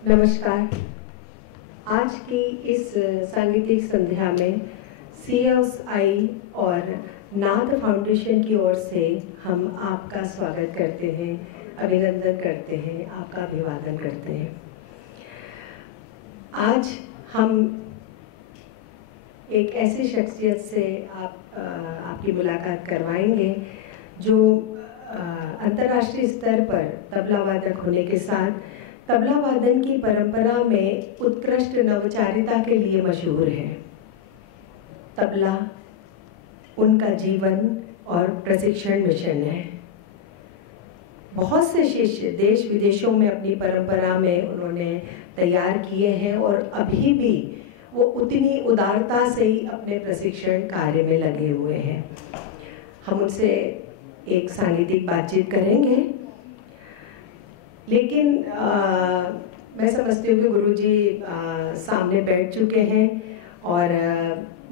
नमस्कार। आज की इस सांगीतिक संध्या में CSI और नाद फाउंडेशन की ओर से हम आपका स्वागत करते हैं, अभिनंदन करते हैं, आपका अभिवादन करते हैं। आज हम एक ऐसी शख्सियत से आपकी मुलाकात करवाएंगे जो अंतर्राष्ट्रीय स्तर पर तबला वादक होने के साथ तबला वादन की परंपरा में उत्कृष्ट नवचारिता के लिए मशहूर है। तबला उनका जीवन और प्रशिक्षण मिशन है। बहुत से शिष्य देश विदेशों में अपनी परंपरा में उन्होंने तैयार किए हैं और अभी भी वो उतनी उदारता से ही अपने प्रशिक्षण कार्य में लगे हुए हैं। हम उनसे एक सांगीतिक बातचीत करेंगे, लेकिन मैं समझती हूँ कि गुरुजी सामने बैठ चुके हैं और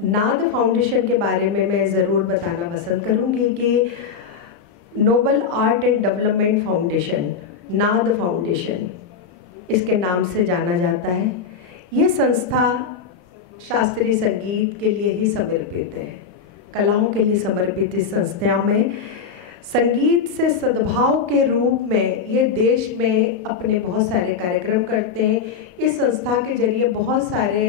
नाद फाउंडेशन के बारे में मैं ज़रूर बताना पसंद करूँगी कि noble art and development foundation, Naad foundation इसके नाम से जाना जाता है। ये संस्था शास्त्रीय संगीत के लिए ही समर्पित है, कलाओं के लिए समर्पित इस संस्था में संगीत से सद्भाव के रूप में ये देश में अपने बहुत सारे कार्यक्रम करते हैं। इस संस्था के जरिए बहुत सारे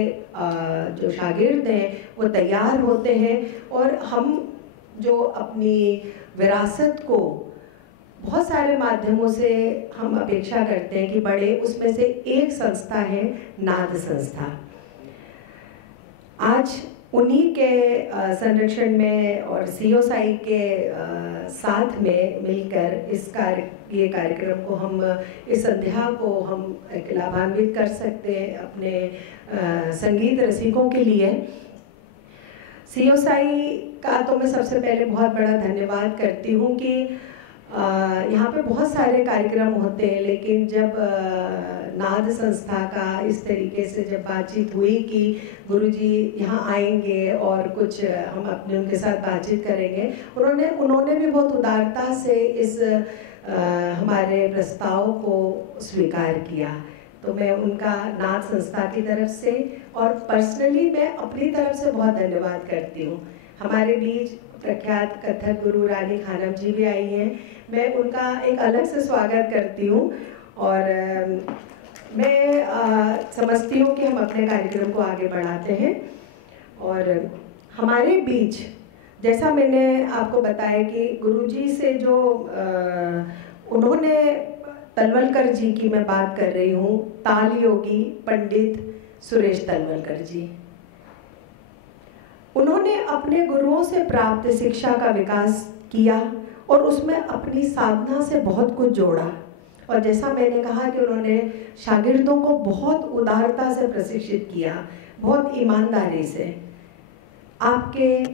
जो शागिर्द हैं वो तैयार होते हैं और हम जो अपनी विरासत को बहुत सारे माध्यमों से हम अपेक्षा करते हैं कि बढ़े, उसमें से एक संस्था है नाद संस्था। आज उन्हीं के संरक्षण में और CSI के साथ में मिलकर ये कार्यक्रम को हम, इस संध्या को हम लाभान्वित कर सकते हैं अपने संगीत रसिकों के लिए। CSI का तो मैं सबसे पहले बहुत बड़ा धन्यवाद करती हूँ कि यहाँ पे बहुत सारे कार्यक्रम होते हैं, लेकिन जब नाद संस्था का इस तरीके से जब बातचीत हुई कि गुरुजी यहाँ आएंगे और कुछ हम अपने उनके साथ बातचीत करेंगे, उन्होंने भी बहुत उदारता से इस हमारे प्रस्ताव को स्वीकार किया। तो मैं उनका नाद संस्था की तरफ से और पर्सनली मैं अपनी तरफ से बहुत धन्यवाद करती हूँ। हमारे बीच प्रख्यात कथक गुरु रानी खानम जी भी आई हैं, मैं उनका एक अलग से स्वागत करती हूँ और मैं समझती हूँ कि हम अपने कार्यक्रम को आगे बढ़ाते हैं। और हमारे बीच, जैसा मैंने आपको बताया कि गुरुजी से जो उन्होंने तलवलकर जी की मैं बात कर रही हूँ, ताल योगी पंडित सुरेश तलवलकर जी। उन्होंने अपने गुरुओं से प्राप्त शिक्षा का विकास किया और उसमें अपनी साधना से बहुत कुछ जोड़ा। और जैसा मैंने कहा कि उन्होंने शागिर्दों को बहुत उदारता से प्रशिक्षित किया, बहुत ईमानदारी से। आपके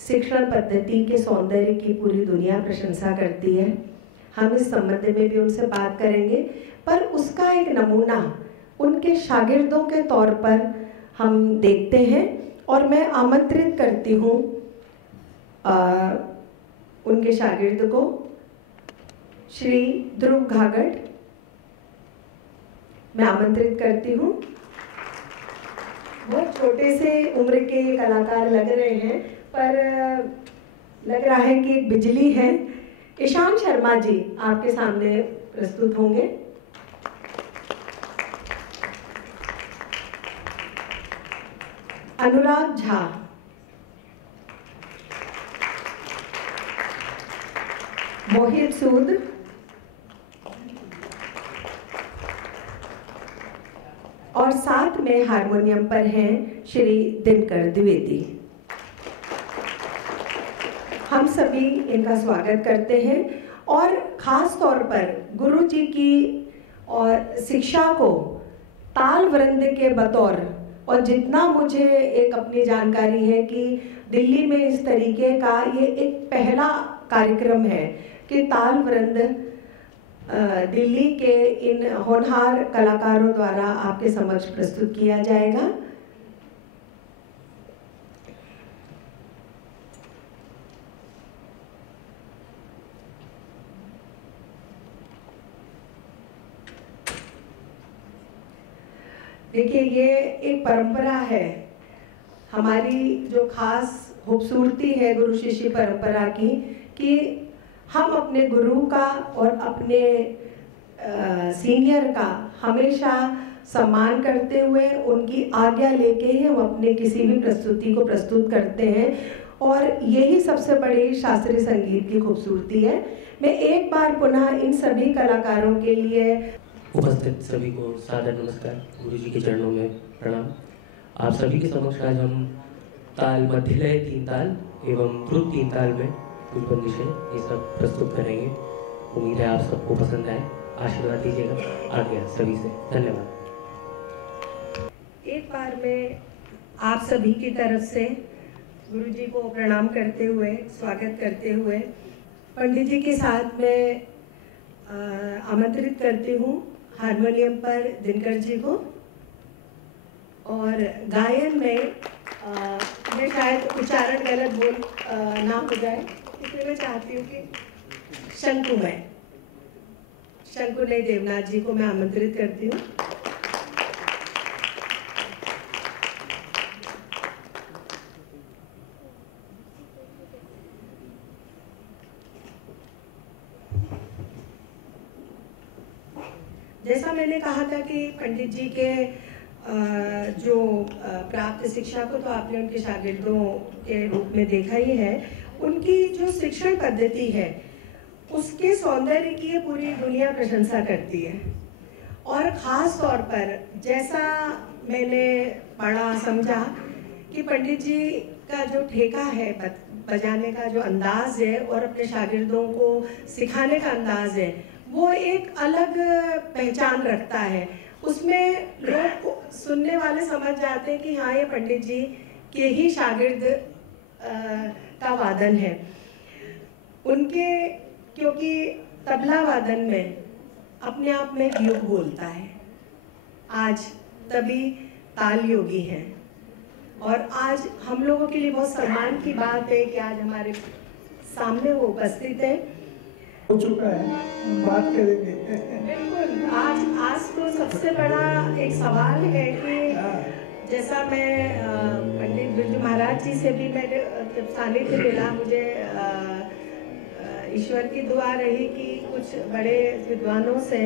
शिक्षण पद्धति के सौंदर्य की पूरी दुनिया प्रशंसा करती है। हम इस संबंध में भी उनसे बात करेंगे, पर उसका एक नमूना उनके शागिर्दों के तौर पर हम देखते हैं और मैं आमंत्रित करती हूँ उनके शागिर्द को, श्री ध्रुव घागट। मैं आमंत्रित करती हूँ। बहुत छोटे से उम्र के कलाकार लग रहे हैं, पर लग रहा है कि एक बिजली है। ईशान शर्मा जी आपके सामने प्रस्तुत होंगे। अनुराग झा, मोहित सूद, और साथ में हारमोनियम पर हैं श्री दिनकर द्विवेदी। हम सभी इनका स्वागत करते हैं और ख़ास तौर पर गुरु जी की और शिक्षा को ताल वृंद के बतौर, और जितना मुझे एक अपनी जानकारी है कि दिल्ली में इस तरीके का ये एक पहला कार्यक्रम है कि ताल वृंद दिल्ली के इन होनहार कलाकारों द्वारा आपके समक्ष प्रस्तुत किया जाएगा। देखिए, ये एक परंपरा है हमारी, जो खास खूबसूरती है गुरु शिष्य परंपरा की, कि हम अपने गुरु का और अपने सीनियर का हमेशा सम्मान करते हुए उनकी आज्ञा लेके ही हम अपने किसी भी प्रस्तुति को प्रस्तुत करते हैं, और यही सबसे बड़ी शास्त्रीय संगीत की खूबसूरती है। मैं एक बार पुनः इन सभी कलाकारों के लिए उपस्थित सभी को सादर नमस्कार, गुरु जी के चरणों में प्रणाम। आप सभी के समक्ष आज हम ताल मध्यलय 3 ताल एवं ध्रुव 3 ताल में कुछ बंदिशें ये सब प्रस्तुत करेंगे। उम्मीद है आप सबको पसंद आए, आशीर्वाद दीजिएगा। आज्ञा सभी से, धन्यवाद। एक बार मैं आप सभी की तरफ से गुरु जी को प्रणाम करते हुए, स्वागत करते हुए, पंडित जी के साथ मैं आमंत्रित करती हूँ हारमोनियम पर दिनकर जी को, और गायन में मैं शायद उच्चारण गलत बोल ना हो जाए, इसलिए मैं चाहती हूँ कि शंकुमय देवनाथ जी को मैं आमंत्रित करती हूँ। जैसा मैंने कहा था कि पंडित जी के जो प्राप्त शिक्षा को तो आपने उनके शागिर्दों के रूप में देखा ही है, उनकी जो शिक्षण पद्धति है उसके सौंदर्य की पूरी दुनिया प्रशंसा करती है। और ख़ास तौर पर जैसा मैंने पढ़ा समझा कि पंडित जी का जो ठेका है, बजाने का जो अंदाज है और अपने शागिर्दों को सिखाने का अंदाज है, वो एक अलग पहचान रखता है। उसमें लोग सुनने वाले समझ जाते हैं कि हाँ, ये पंडित जी के ही शागिर्द का वादन है उनके, क्योंकि तबला वादन में अपने आप में एक युग बोलता है। आज तभी ताल योगी हैं, और आज हम लोगों के लिए बहुत सम्मान की बात है कि आज हमारे सामने वो उपस्थित है। हो चुका है, बात करेंगे। बिल्कुल, आज तो सबसे बड़ा एक सवाल है कि जैसा मैं पंडित बिरजू महाराज जी से भी मैंने जब सानिध्य मिला, मुझे ईश्वर की दुआ रही कि कुछ बड़े विद्वानों से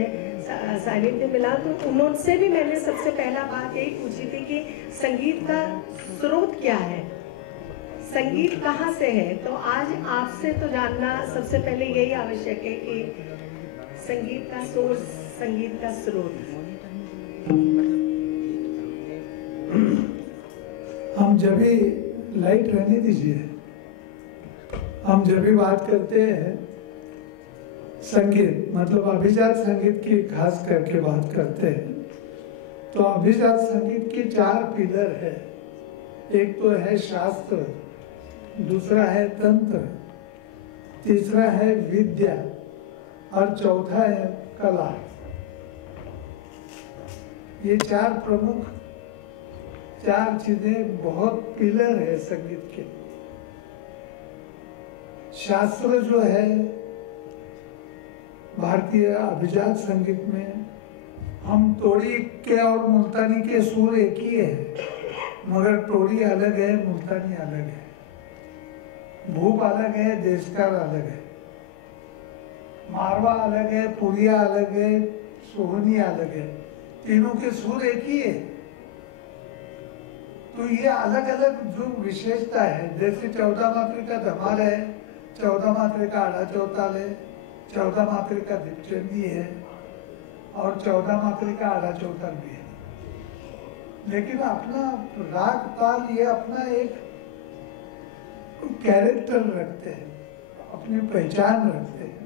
सानिध्य मिला, तो उनसे भी मैंने सबसे पहला बात यही पूछी थी कि संगीत का स्रोत क्या है, संगीत कहाँ से है। तो आज आपसे तो जानना सबसे पहले यही आवश्यक है कि संगीत का सोर्स, संगीत का स्रोत। हम जब भी लाइट रहने दीजिए, हम जब भी बात करते हैं संगीत, मतलब अभिजात संगीत की खास करके बात करते हैं, तो अभिजात संगीत के 4 पिलर है। एक तो है शास्त्र, दूसरा है तंत्र, तीसरा है विद्या, और चौथा है कला। ये 4 प्रमुख 4 चीजें बहुत पिलर है संगीत के। शास्त्र जो है भारतीय अभिजात संगीत में, हम तोड़ी के और मुल्तानी के सुर एक ही है, मगर तोड़ी अलग है, मुल्तानी अलग है, भूप अलग है, देशकार अलग है, मारवा अलग है, पुरिया अलग है, सोहनी अलग है, तीनों के सुर एक ही है। तो ये अलग अलग जो विशेषता है, जैसे 14 मात्रे का धमाल है, 14 मात्रे का आड़ा चौताल है, 14 मात्रे का दीपचंदी है, और 14 मात्रे का आड़ा चौताल भी है। लेकिन अपना राग ताल ये अपना एक कैरेक्टर रखते हैं, अपनी पहचान रखते हैं।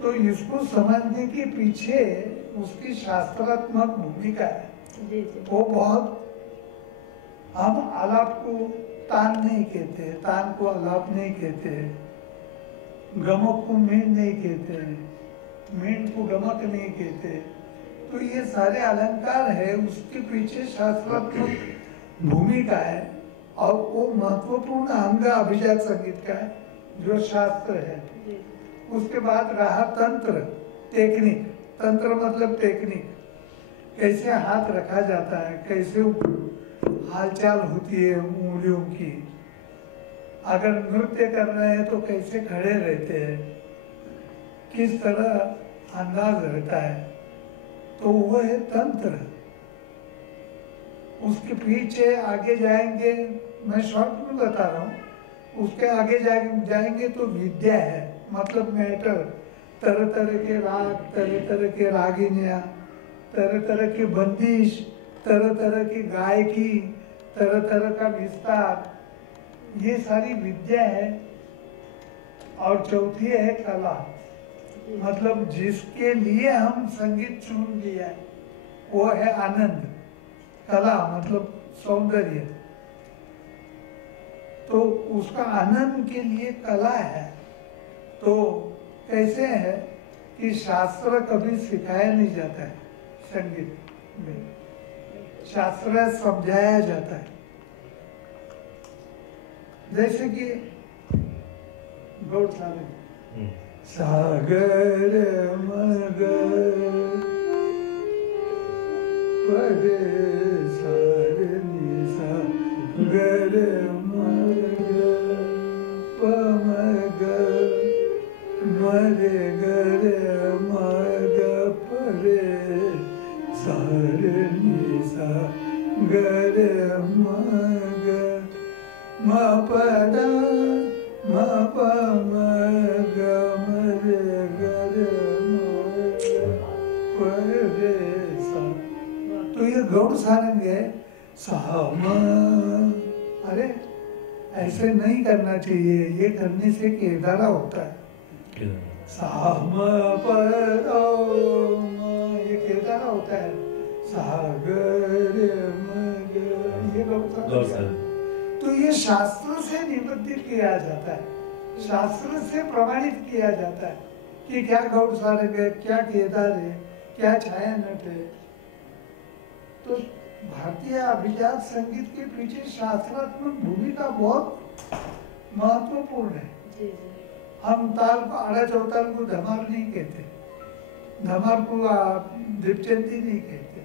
तो इसको समझने के पीछे उसकी शास्त्रात्मक भूमिका है। वो बहुत, हम आलाप को तान नहीं कहते, तान को आलाप नहीं कहते, गमक को मीण नहीं कहते, मीण को गमक नहीं कहते। तो ये सारे अलंकार है, उसके पीछे शास्त्रात्मक भूमिका है, और वो महत्वपूर्ण अंग अभिजात संगीत का है जो शास्त्र है। उसके बाद रहा तंत्र, टेक्निक। तंत्र मतलब टेक्निक, कैसे हाथ रखा जाता है, कैसे हालचाल होती है उंगलियों की, अगर नृत्य कर रहे हैं तो कैसे खड़े रहते हैं, किस तरह अंदाज रहता है, तो वो है तंत्र। उसके पीछे आगे जाएंगे, मैं शॉर्ट में बता रहा हूँ, उसके आगे जाएंगे तो विद्या है, मतलब मैटर, तरह तरह के राग, तरह तरह के रागिनियाँ, तरह तरह की बंदिश, तरह तरह की गायकी, तरह तरह का विस्तार, ये सारी विद्या है। और चौथी है कला, मतलब जिसके लिए हम संगीत चुन लिया है वो है आनंद। कला मतलब सौंदर्य, तो उसका आनंद के लिए कला है। तो कैसे है कि शास्त्र कभी सिखाया नहीं जाता है, संगीत में शास्त्र समझाया जाता है। जैसे कि गौड़ सागर मगर परे सारनी सागर मगर पमग मरे गर मग परे सारनी सागर मग म पद म प म ग मरे गर मग परे सा। तो ये गौड़ सारंग है। साम, अरे ऐसे नहीं करना चाहिए, ये करने से केदारा होता है। साम पर ये केदारा होता है। सागर मग, ये गौड़ सारंग। तो ये शास्त्र से निबंधित किया जाता है, शास्त्र से प्रमाणित किया जाता है कि क्या गौड़ सारंग है, क्या केदार है, क्या छाया नट है। तो भारतीय अभिजात संगीत के पीछे शास्त्रात्मक भूमिका बहुत महत्वपूर्ण है। हम ताल को आड़ा चौताल को धमार नहीं कहते, धमार को दीपचंदी नहीं कहते।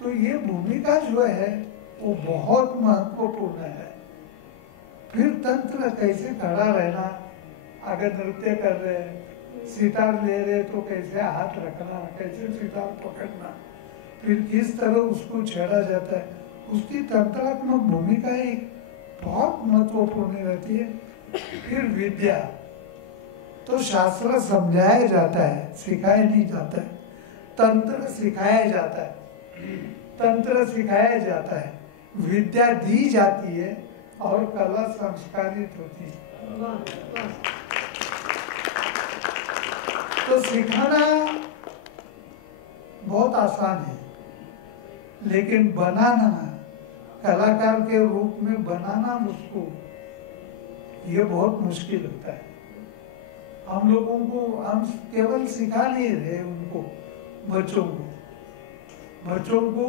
तो ये भूमिका जो है वो बहुत महत्वपूर्ण है। फिर तंत्र, कैसे खड़ा रहना, अगर नृत्य कर रहे, सितार ले रहे तो कैसे हाथ रखना, कैसे सितार पकड़ना, फिर किस तरह उसको छेड़ा जाता है, उसकी तंत्रात्मक भूमिका एक बहुत महत्वपूर्ण रहती है। फिर विद्या, तो शास्त्र समझाया जाता है, सिखाया नहीं जाता है। तंत्र सिखाया जाता है, तंत्र सिखाया जाता है, विद्या दी जाती है और कला संस्कारित होती है। तो सिखाना बहुत आसान है, लेकिन बनाना, कलाकार के रूप में बनाना उसको, ये बहुत मुश्किल होता है। हम लोगों को, हम केवल सिखा नहीं रहे उनको, बच्चों को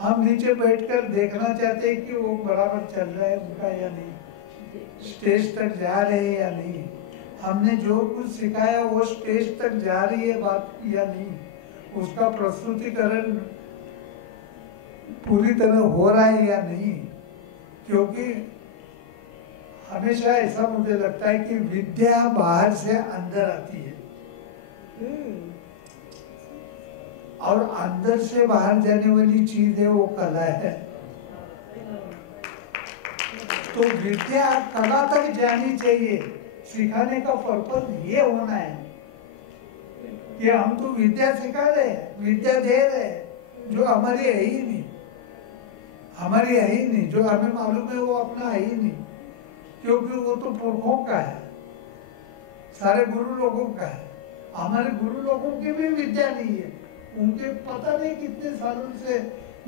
हम नीचे बैठकर देखना चाहते हैं कि वो बराबर चल रहा है उनका या नहीं, स्टेज तक जा रहे हैं या नहीं, हमने जो कुछ सिखाया वो स्टेज तक जा रही है बात या नहीं, उसका प्रस्तुतिकरण पूरी तरह हो रहा है या नहीं। क्योंकि हमेशा ऐसा मुझे लगता है कि विद्या बाहर से अंदर आती है और अंदर से बाहर जाने वाली चीज है वो कला है। तो विद्या कला तक जानी चाहिए। सिखाने का पर्पज ये होना है कि हम तो विद्या सिखा रहे हैं, विद्या दे रहे हैं जो हमारी है ही नहीं, हमारी है ही नहीं, जो हमें मालूम है वो अपना है ही नहीं, क्योंकि वो तो पुरखों का है, सारे गुरु लोगों का है। हमारे गुरु लोगों की भी विद्या नहीं है, उनके पता नहीं कितने सालों से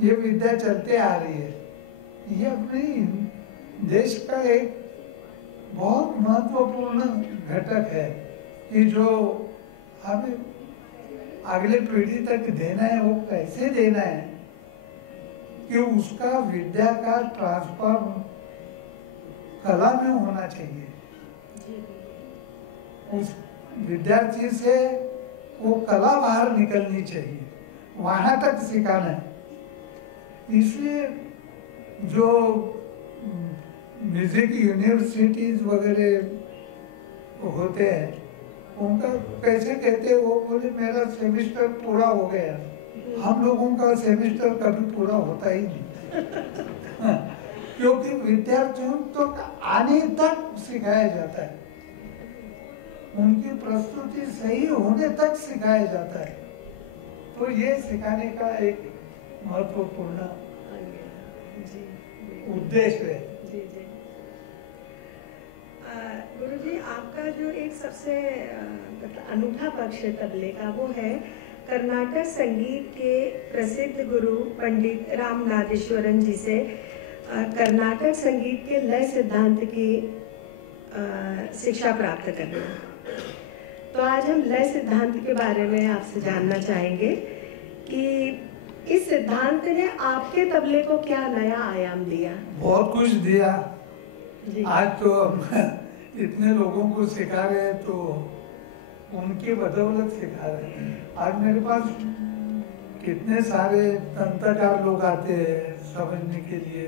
ये विद्या चलते आ रही है। ये अपने देश का एक बहुत महत्वपूर्ण घटक है कि जो हमें अगले पीढ़ी तक देना है, वो कैसे देना है कि उसका विद्या का ट्रांसफर कला में होना चाहिए। उस विद्यार्थी से वो कला बाहर निकलनी चाहिए, वहाँ तक सिखाना है। इसलिए जो म्यूजिक यूनिवर्सिटीज वगैरह होते हैं, उनका कैसे कहते हैं, वो बोले मेरा सेमेस्टर पूरा हो गया। हम लोगों का सेमेस्टर कभी पूरा होता ही नहीं क्योंकि विद्यार्थियों तो आने तक सिखाया जाता है, उनकी प्रस्तुति सही होने तक सिखाया जाता है। तो ये सिखाने का एक महत्वपूर्ण उद्देश्य है। जी जी। गुरुजी, आपका जो एक सबसे अनूठा पक्ष है तबले का, वो है कर्नाटक संगीत के प्रसिद्ध गुरु पंडित राम नादेश्वरन जी से कर्नाटक संगीत के लय सिद्धांत की शिक्षा प्राप्त करना। तो आज हम लय सिद्धांत के बारे में आपसे जानना चाहेंगे कि इस सिद्धांत ने आपके तबले को क्या नया आयाम दिया? बहुत कुछ दिया जी। आज तो इतने लोगों को सिखा रहे हैं, तो उनकी बदौलत सिखा रहे हैं। आज मेरे पास कितने सारे तंत्रकार लोग आते हैं समझने के लिए,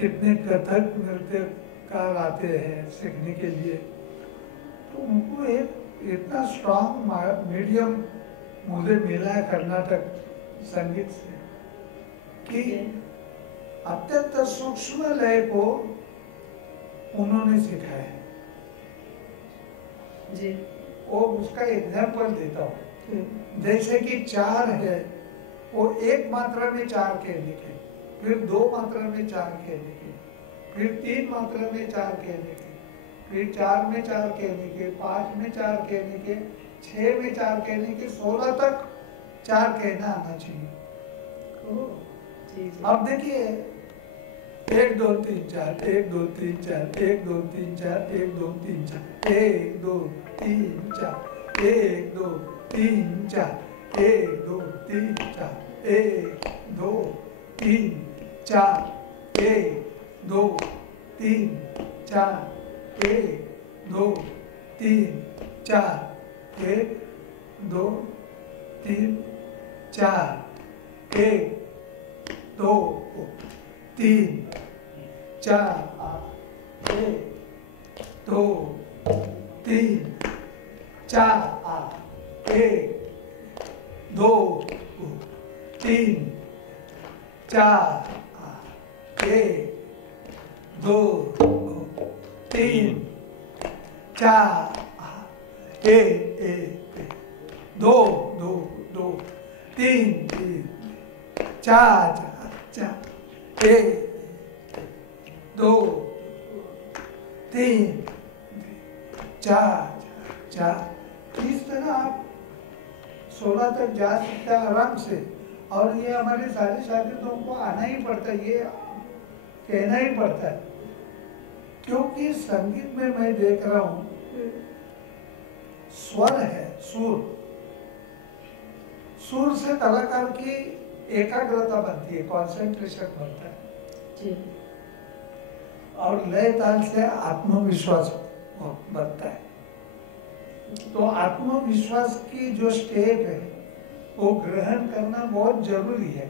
कितने कथक नृत्यकार आते हैं सीखने के लिए। तो उनको एक इतना स्ट्रॉन्ग मीडियम मुझे मिला है कर्नाटक संगीत से कि अत्यंत सूक्ष्म लय को उन्होंने सिखाया जी। वो उसका एग्जाम्पल देता हूँ। जैसे कि चार है, वो एक मात्रा में चार कहने के, फिर दो मात्रा में चार कहने के, फिर तीन मात्रा में चार कहने के, फिर चार में चार कहने के, पांच में चार कहने के, छह में चार कहने के, 16 तक चार कहना आना चाहिए। जी जी। अब देखिए 1 2 3 4 1 2 3 4 1 2 3 4 1 2 3 4 1 2 3 4 1 2 3 4 1 2 3 4 1 2 3 4 1 2 3 4 1 2 3 4 1 2 3 4 1 2 3 4 1 2 3 4 1 2 3 4 1 2 3 4 1 2 2 2 3 4 4 1 2 3 4 4। इस तरह आप 16 तक जा सकते हैं आराम से। और ये हमारे सारे शागिर्दों को आना ही पड़ता है, ये कहना ही पड़ता है, क्योंकि संगीत में मैं देख रहा हूँ स्वर है, सुर से कलाकार की एकाग्रता बनती है, कंसंट्रेशन बनता है जी। और लय ताल से आत्मविश्वास बनता है। तो आत्मविश्वास की जो स्टेप है वो ग्रहण करना बहुत जरूरी है।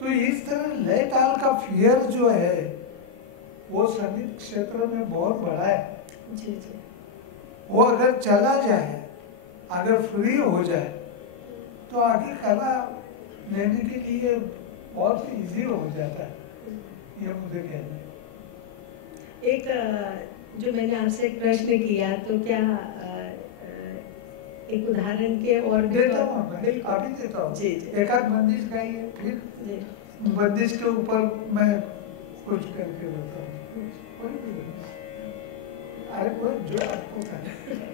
तो इस तरह लय ताल का फियर जो है वो संगीत क्षेत्र में बहुत बड़ा है। जी जी। वो अगर चला जाए, अगर फ्री हो जाए, तो आगे कला लेने के लिए बहुत इजी हो जाता है, ये मुझे कहना है। एक जो मैंने आपसे एक प्रश्न किया, तो क्या एक उदाहरण के और देता हूँ, अभी देता हूँ। जी जी। एक आध बंदिश गाइए, फिर बंदिश के ऊपर मैं कुछ करके बताता हूँ। अरे कोई जो आपको करे।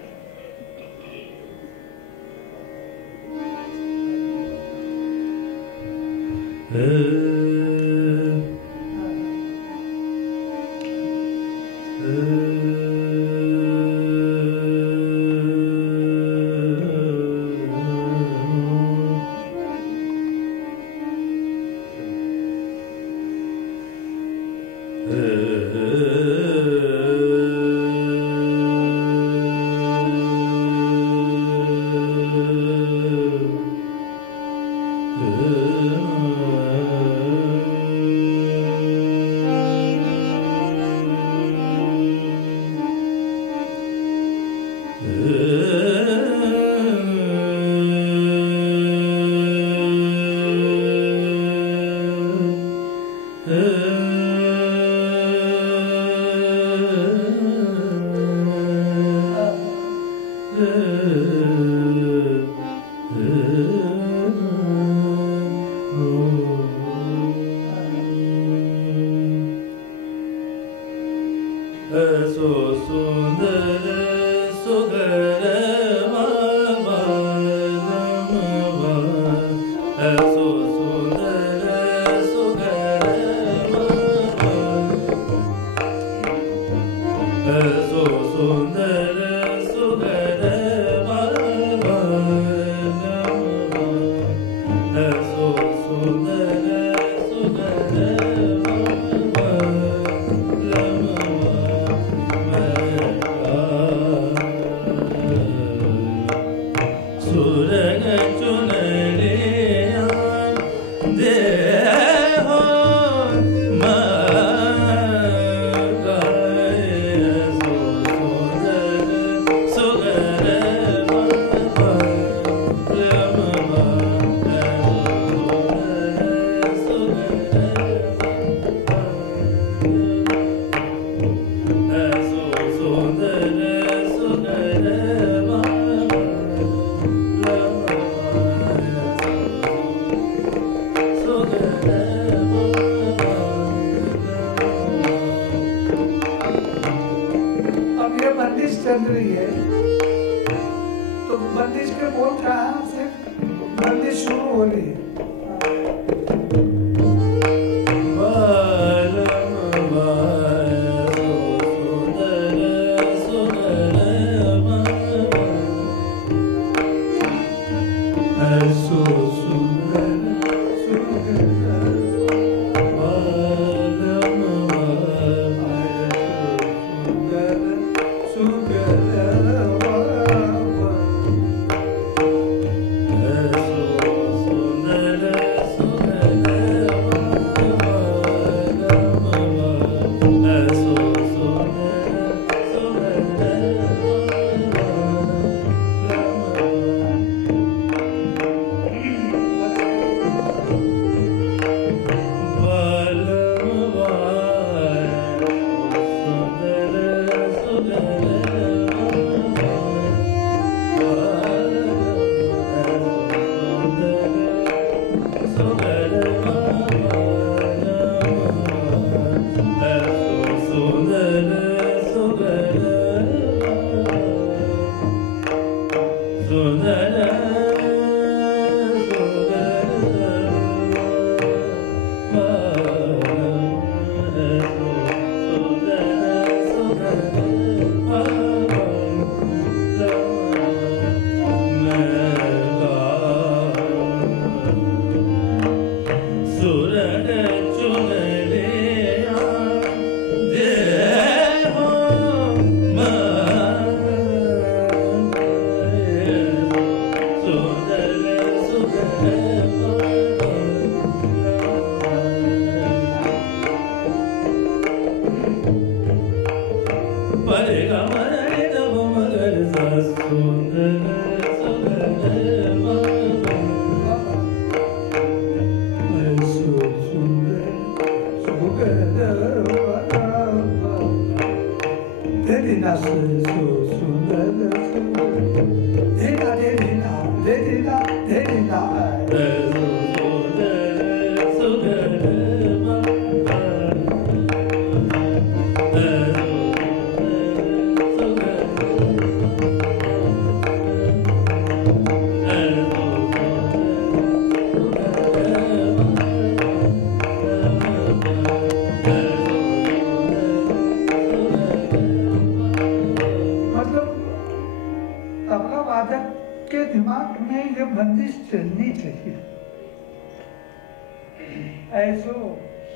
ऐसो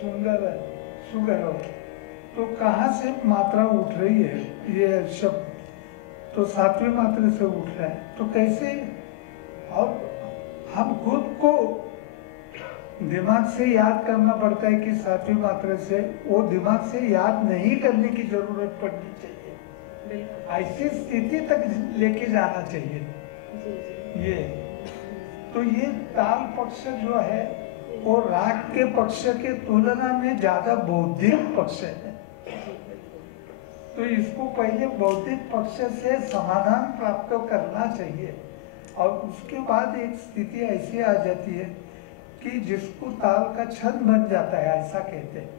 सुंदर सुगर तो कहाँ से मात्रा उठ रही है, ये शब्द तो सातवें मात्रा से उठ रहा है, तो कैसे? और हम खुद को दिमाग से याद करना पड़ता है कि सातवीं मात्रा से, वो दिमाग से याद नहीं करने की जरूरत पड़नी चाहिए, ऐसी स्थिति तक लेके जाना चाहिए। ये तो ये ताल पक्ष जो है वो राग के पक्ष के तुलना में ज्यादा बौद्धिक पक्ष है। तो इसको पहले बौद्धिक पक्ष से समाधान प्राप्त करना चाहिए और उसके बाद एक स्थिति ऐसी आ जाती है कि जिसको ताल का छंद बन जाता है, ऐसा कहते हैं।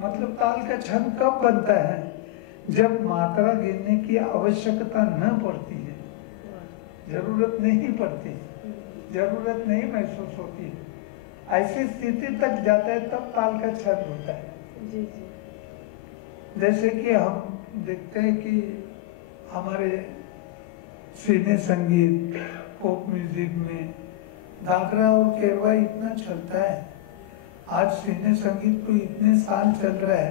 मतलब ताल का छंद कब बनता है? जब मात्रा गिनने की आवश्यकता न पड़ती है, जरूरत नहीं पड़ती, जरूरत नहीं महसूस होती है, ऐसी स्थिति तक जाता है, तब ताल का छंद होता है। जैसे कि हम देखते हैं कि हमारे सिने संगीत, पॉप म्यूजिक में दादरा और केरवा इतना चलता है। आज सिने संगीत तो इतने साल चल रहा है,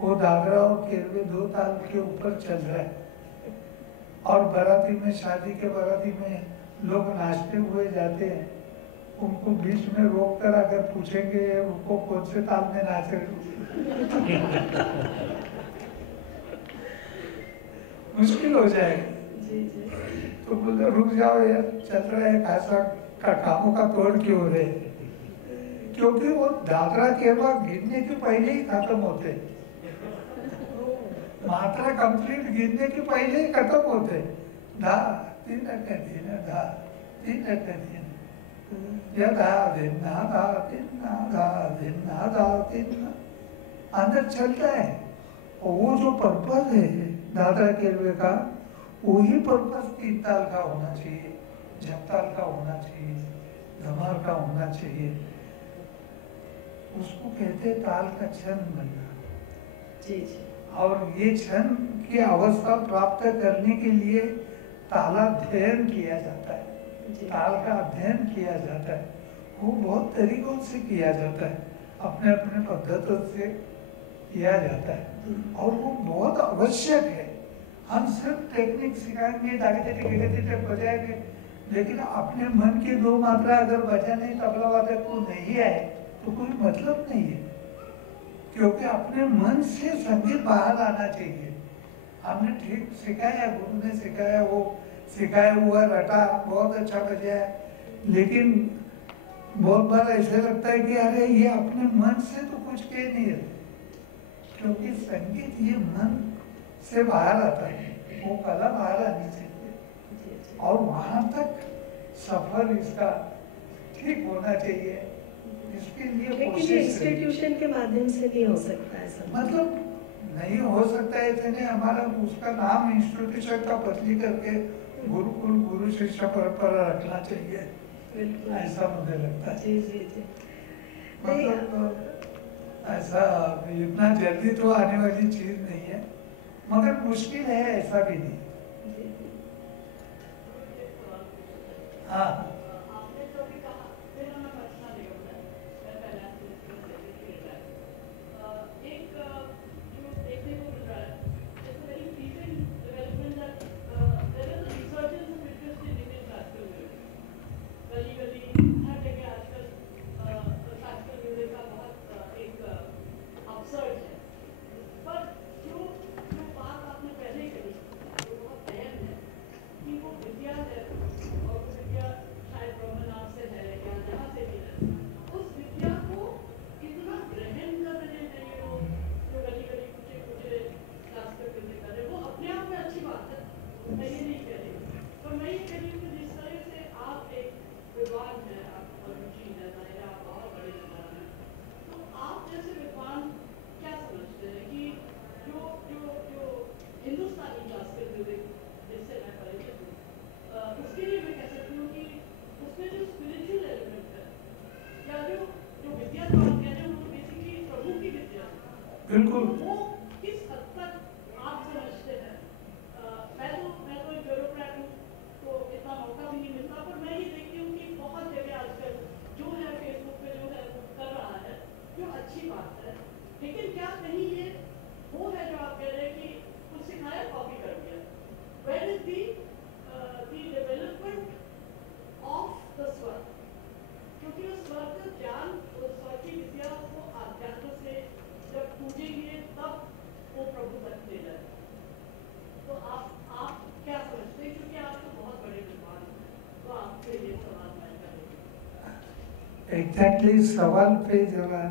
वो दादरा और केरवे 2 ताल के ऊपर चल रहा है। और बाराती में, शादी के बाराती में लोग नाचते हुए जाते हैं, उनको बीच में रोक कर अगर पूछेंगे उनको कौन से ताल में नाच रहे मुश्किल हो जाएगा। तो बोलते रुक जाओ यार, चल रहा है खासा का कामों का तोड़ क्यों हो रहे, क्योंकि वो दादरा केरवा गिनने के पहले ही खत्म होते, मात्रा कंप्लीट गिनने के पहले ही खत्म होते। धा तीन दिन धा तीन दिन या धा दिन ना धा दिन ना धा दिन ना धा दिन अंदर चलता है। और वो जो पर्पज है दादरा केरवे का, वही पर्पज 3 ताल का होना चाहिए, झपताल का होना चाहिए, धमाल का होना चाहिए। उसको कहते हैं ताल का छंद बनना। जी जी। और ये छंद की अवस्था प्राप्त करने के लिए तालाध्ययन किया जाता है, ताल का अध्ययन किया जाता है। वो बहुत तरीकों से किया जाता है, अपने अपने पद्धतों से किया जाता है और वो बहुत आवश्यक है। हम सिर्फ टेक्निक सिखाएंगे, बजाएंगे, लेकिन अपने मन की 2 मात्रा अगर बजाने तबला वादक को नहीं आए तो कोई मतलब नहीं है, क्योंकि अपने मन से संगीत बाहर आना चाहिए। हमने ठीक सिखाया, गुरु ने सिखाया, वो सिखाया हुआ रटा बहुत अच्छा बजाया, लेकिन बहुत बार ऐसे लगता है कि अरे ये अपने मन से तो कुछ कह नहीं रहे, क्योंकि संगीत ये मन से बाहर आता है, वो कला बाहर आनी चाहिए और वहां तक सफर इसका ठीक होना चाहिए। इसके लिए लेकिन ये इंस्टीट्यूशन के माध्यम से नहीं हो सकता है सब। मतलब नहीं हो सकता है, इतने हमारा उसका नाम इंस्टीट्यूशन का बदली करके गुरुकुल गुरु शिष्य परंपरा रखना चाहिए, ऐसा मुझे लगता है। जी जी जी। मतलब ऐसा इतना जल्दी तो आने वाली चीज नहीं है, मगर मुश्किल है ऐसा भी नहीं। हाँ बिल्कुल। वो किस हद तक आप समझते हैं? मैं तो ब्यूरोक्रेट हूँ, तो इतना मौका भी नहीं मिलता, पर मैं ये देखती हूँ कि बहुत जगह आजकल जो है फेसबुक पे जो है वो कर रहा है, जो अच्छी बात है, लेकिन क्या कहीं ये वो है जो आप कह रहे हैं कि कुछ सिखाया कॉपी कर दिया? Where is the development of the स्वर? क्योंकि उस स्वर का ज्ञान, उस स्वर की विद्या को आध्यात्म से जब पूजेंगे तब वो प्रभु तक ले जाए। तो आप क्या समझते हैं, क्योंकि आप तो बहुत बड़े विद्वान हैं, तो आपसे ये सवाल मैं करूँगी। एग्जैक्टली सवाल पे जरा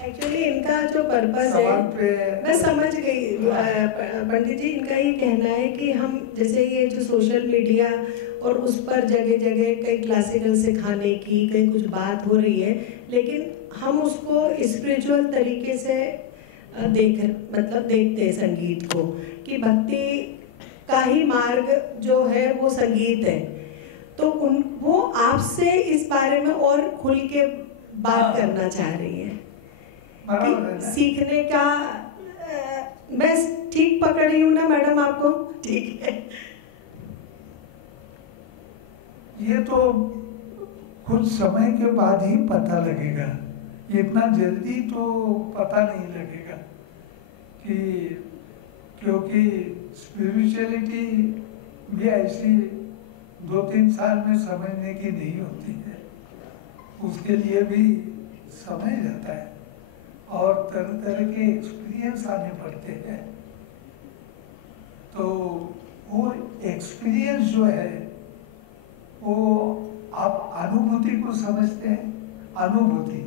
एक्चुअली इनका जो पर्पस है मैं समझ गई पंडित जी, इनका ये कहना है कि हम जैसे ये जो सोशल मीडिया और उस पर जगह जगह कई क्लासिकल सिखाने की कई कुछ बात हो रही है, लेकिन हम उसको स्पिरिचुअल तरीके से देखते हैं संगीत को, कि भक्ति का ही मार्ग जो है वो संगीत है। तो वो आपसे इस बारे में और खुल के बात करना चाह रही है कि सीखने का मैं ठीक पकड़ रही हूँ ना मैडम आपको? ठीक है। ये तो कुछ समय के बाद ही पता लगेगा, इतना जल्दी तो पता नहीं लगेगा कि, क्योंकि स्पिरिचुअलिटी भी ऐसी 2-3 साल में समझने की नहीं होती है, उसके लिए भी समय जाता है और तरह तरह के एक्सपीरियंस आने पड़ते हैं। तो वो एक्सपीरियंस जो है वो आप अनुभूति को समझते हैं, अनुभूति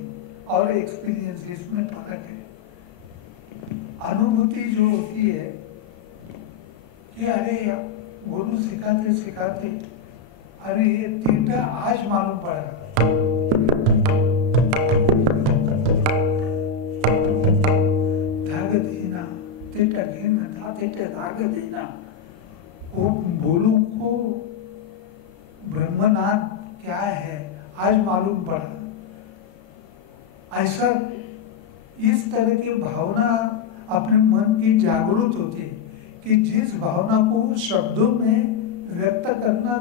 और एक्सपीरियंस इसमें फर्क है। अनुभूति जो होती है कि अरे गुरु सिखाते सिखाते अरे ये तीनटा आज मालूम पड़ा, धाग देना तीनटा घेना था, तीनटा धाग देना, वो बोलू को ब्रह्मनाथ क्या है आज मालूम पड़ा। ऐसा इस तरह की भावना अपने मन की जागरूक होती है कि जिस भावना को शब्दों में व्यक्त करना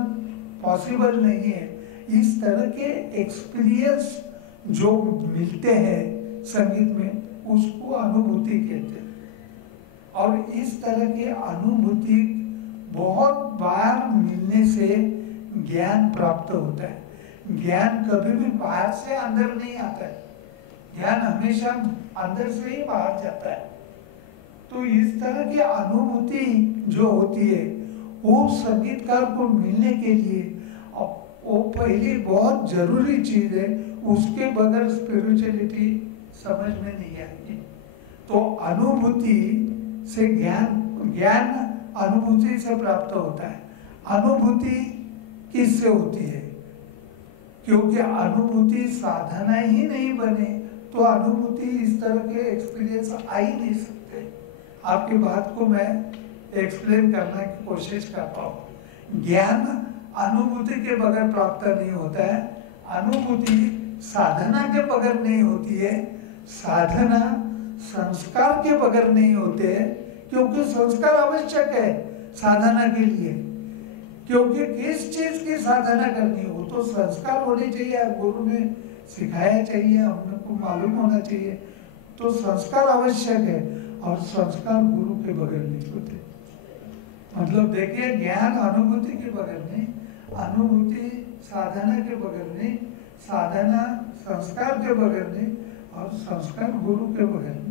पॉसिबल नहीं है, इस तरह के एक्सपीरियंस जो मिलते हैं संगीत में उसको अनुभूति कहते हैं। और इस तरह की अनुभूति बहुत बार मिलने से ज्ञान प्राप्त होता है। ज्ञान कभी भी बाहर से अंदर नहीं आता है, ज्ञान हमेशा अंदर से ही बाहर जाता है। तो इस तरह की अनुभूति जो होती है वो संगीतकार को मिलने के लिए वो पहली बहुत जरूरी चीज है, उसके बगैर स्पिरिचुअलिटी समझ में नहीं आएगी। तो अनुभूति से ज्ञान अनुभूति से प्राप्त होता है। अनुभूति किससे होती है? क्योंकि अनुभूति साधना ही नहीं बने तो अनुभूति इस तरह के एक्सपीरियंस आ ही नहीं सकते। आपकी बात को मैं एक्सप्लेन करने की कोशिश करता हूँ। ज्ञान अनुभूति के बगैर प्राप्त नहीं होता है, अनुभूति साधना के बगैर नहीं होती है, साधना संस्कार के बगैर नहीं होते हैं, क्योंकि संस्कार आवश्यक है साधना के लिए। क्योंकि किस चीज की साधना करनी हो तो संस्कार होने चाहिए, गुरु ने सिखाया चाहिए, हमको मालूम होना चाहिए, तो संस्कार आवश्यक है और संस्कार गुरु के बगैर नहीं होते। मतलब देखिए, ज्ञान अनुभूति के बगैर नहीं, अनुभूति साधना के बगैर नहीं, साधना संस्कार के बगैर नहीं और संस्कार गुरु के बगैर नहीं।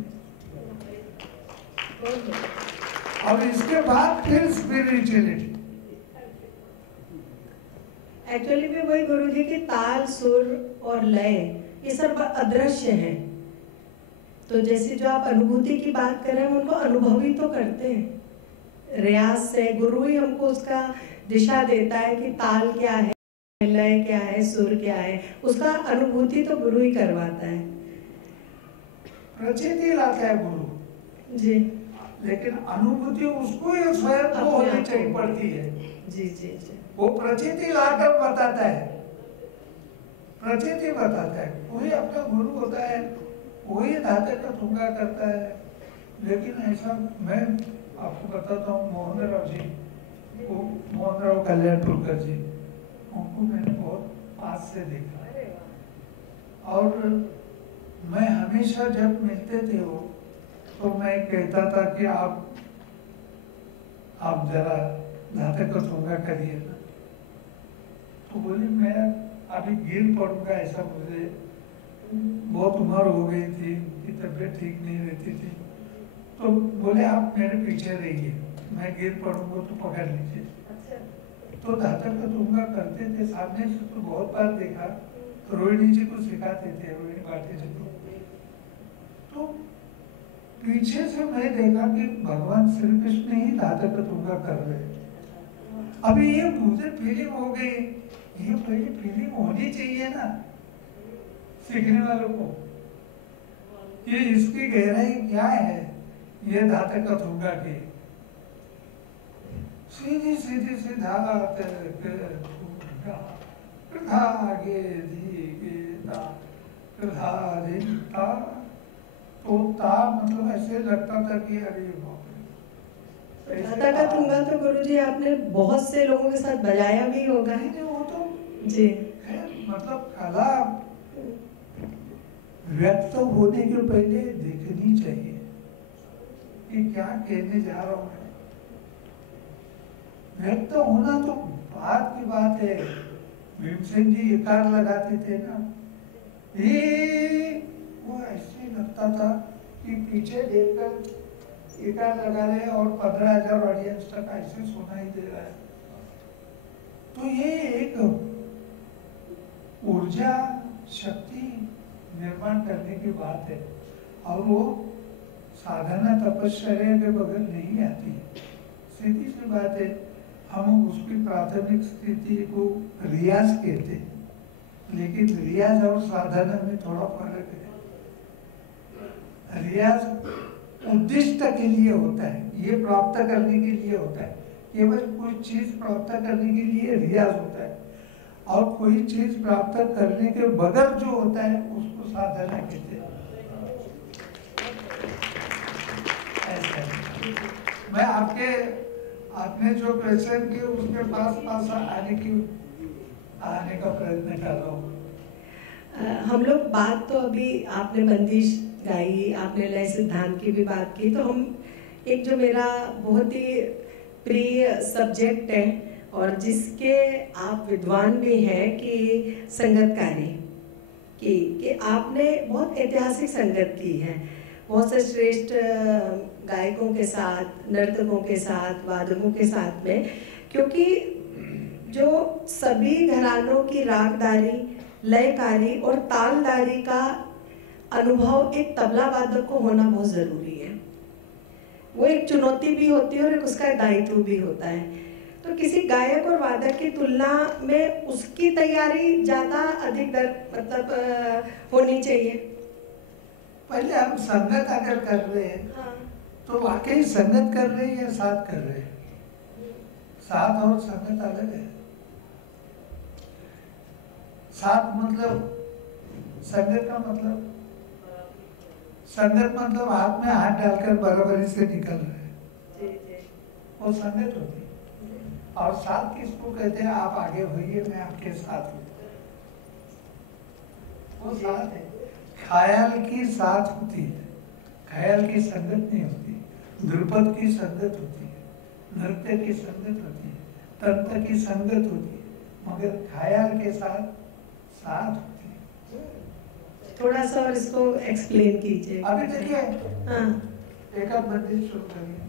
और इसके बाद फिर स्पिरिचुअलिटी। एक्चुअली में वही गुरुजी की ताल, सुर और लय ये सब अदृश्य हैं। तो जैसे जो आप अनुभूति की बात कर रहे हैं उनको अनुभवी तो करते हैं, रियाज से गुरु ही हमको उसका दिशा देता है कि ताल क्या है, लय क्या है, सुर क्या है, उसका अनुभूति तो गुरु ही करवाता है। प्रचिति लाता है गुरु जी, लेकिन अनुभूति उसको ही स्वयं को होनी चाहिए पड़ती है। जी जी जी, वो प्रचिति लाकर बताता है, प्रचिति बताता है, वही अपना गुरु होता है, वही धाते का ठुंगा करता है। लेकिन ऐसा मैं आपको बताता हूँ, मोहन राव जी, वो मोहन राव कल्याणपुरकर जी, उनको मैंने बहुत पास से देखा और मैं हमेशा जब मिलते थे वो, तो मैं कहता था कि आप जरा धाते का ठुंगा करिए ना। तो बोले मैं अभी गिर पड़ूंगा, ऐसा मुझे बहुत उम्र हो गई थी, उनकी तबीयत ठीक नहीं रहती थी। तो बोले आप मेरे पीछे रहिए, मैं गिर पड़ूंगा तो पकड़ लीजिए। तो धाता का ठुंगा करते थे, सामने से तो बहुत बार देखा, रोहिणी जी को सिखाते थे, रोहिणी भाटी जी को। तो पीछे से मैं देखा कि भगवान श्री कृष्ण ही धाता का तुंगा कर रहे हैं। अभी ये मुझे फीलिंग हो गई, ये पहले फीलिंग होनी चाहिए ना सीखने वालों को, ये इसकी गहराई क्या है, ये धाता का तुंगा की सीधी सीधी सीधा तो ता मतलब ऐसे लगता था कि अरे धाता का तुंगा तो गुरुजी आपने बहुत से लोगों के साथ बजाया भी होगा। नहीं वो तो जी है, मतलब कला व्यक्त होने के पहले देखनी चाहिए कि क्या कहने जा रहा हूँ। व्यक्त होना तो बात की बात है। भीमसेन जी एकार लगाते थे ना, वो ऐसे लगता था कि पीछे देखकर एकार लगा रहे और 15,000 ऑडियंस तक ऐसे सुनाई दे रहा है। तो ये एक ऊर्जा शक्ति निर्माण करने की बात है और वो साधना तपश्चर्या के बगैर नहीं आती। सीधी सी बात है, हम उसकी प्राथमिक स्थिति को रियाज कहते हैं, लेकिन रियाज और साधना में थोड़ा फर्क है। रियाज उद्दिष्ट के लिए होता है, ये प्राप्त करने के लिए होता है, केवल कोई चीज प्राप्त करने के लिए रियाज होता है, और कोई चीज प्राप्त करने के बगैर जो होता है उसको साधना कहते हैं। मैं आपने जो क्वेश्चन किए उसके पास आने का प्रयत्न कर रहा हूँ। हम लोग बात तो अभी आपने बंदिश गाई, आपने लय सिद्धांत की भी बात की, तो हम एक जो मेरा बहुत ही प्रिय सब्जेक्ट है और जिसके आप विद्वान भी हैं कि संगतकारी कि आपने बहुत ऐतिहासिक संगत की है बहुत से श्रेष्ठ गायकों के साथ, नर्तकों के साथ, वादकों के साथ में, क्योंकि जो सभी घरानों की रागदारी, लयकारी और तालदारी का अनुभव एक तबला वादक को होना बहुत ज़रूरी है। वो एक चुनौती भी होती है और एक उसका दायित्व भी होता है। तो किसी गायक और वादक की तुलना में उसकी तैयारी ज़्यादा अधिक होनी चाहिए। पहले हम संगत अगर कर रहे हैं तो वाकई संगत कर रहे हैं या साथ कर रहे हैं? साथ और संगत अलग है। साथ मतलब संगत का मतलब हाथ में हाथ डालकर बराबरी से निकल रहे हैं, वो संगत होती है। और साथ किसको कहते हैं? आप आगे होइए, मैं आपके साथ हूँ, वो साथ है। ख्याल की साथ होती है, ख्याल की संगत नहीं होती। ध्रुपद की संगत होती है, नृत्य की संगत होती है, तंत्र की संगत होती है, मगर ख्याल के साथ होती है। थोड़ा सा और इसको एक्सप्लेन कीजिए। अभी देखिए, हाँ, एक आप मंदिर शुरू करिए।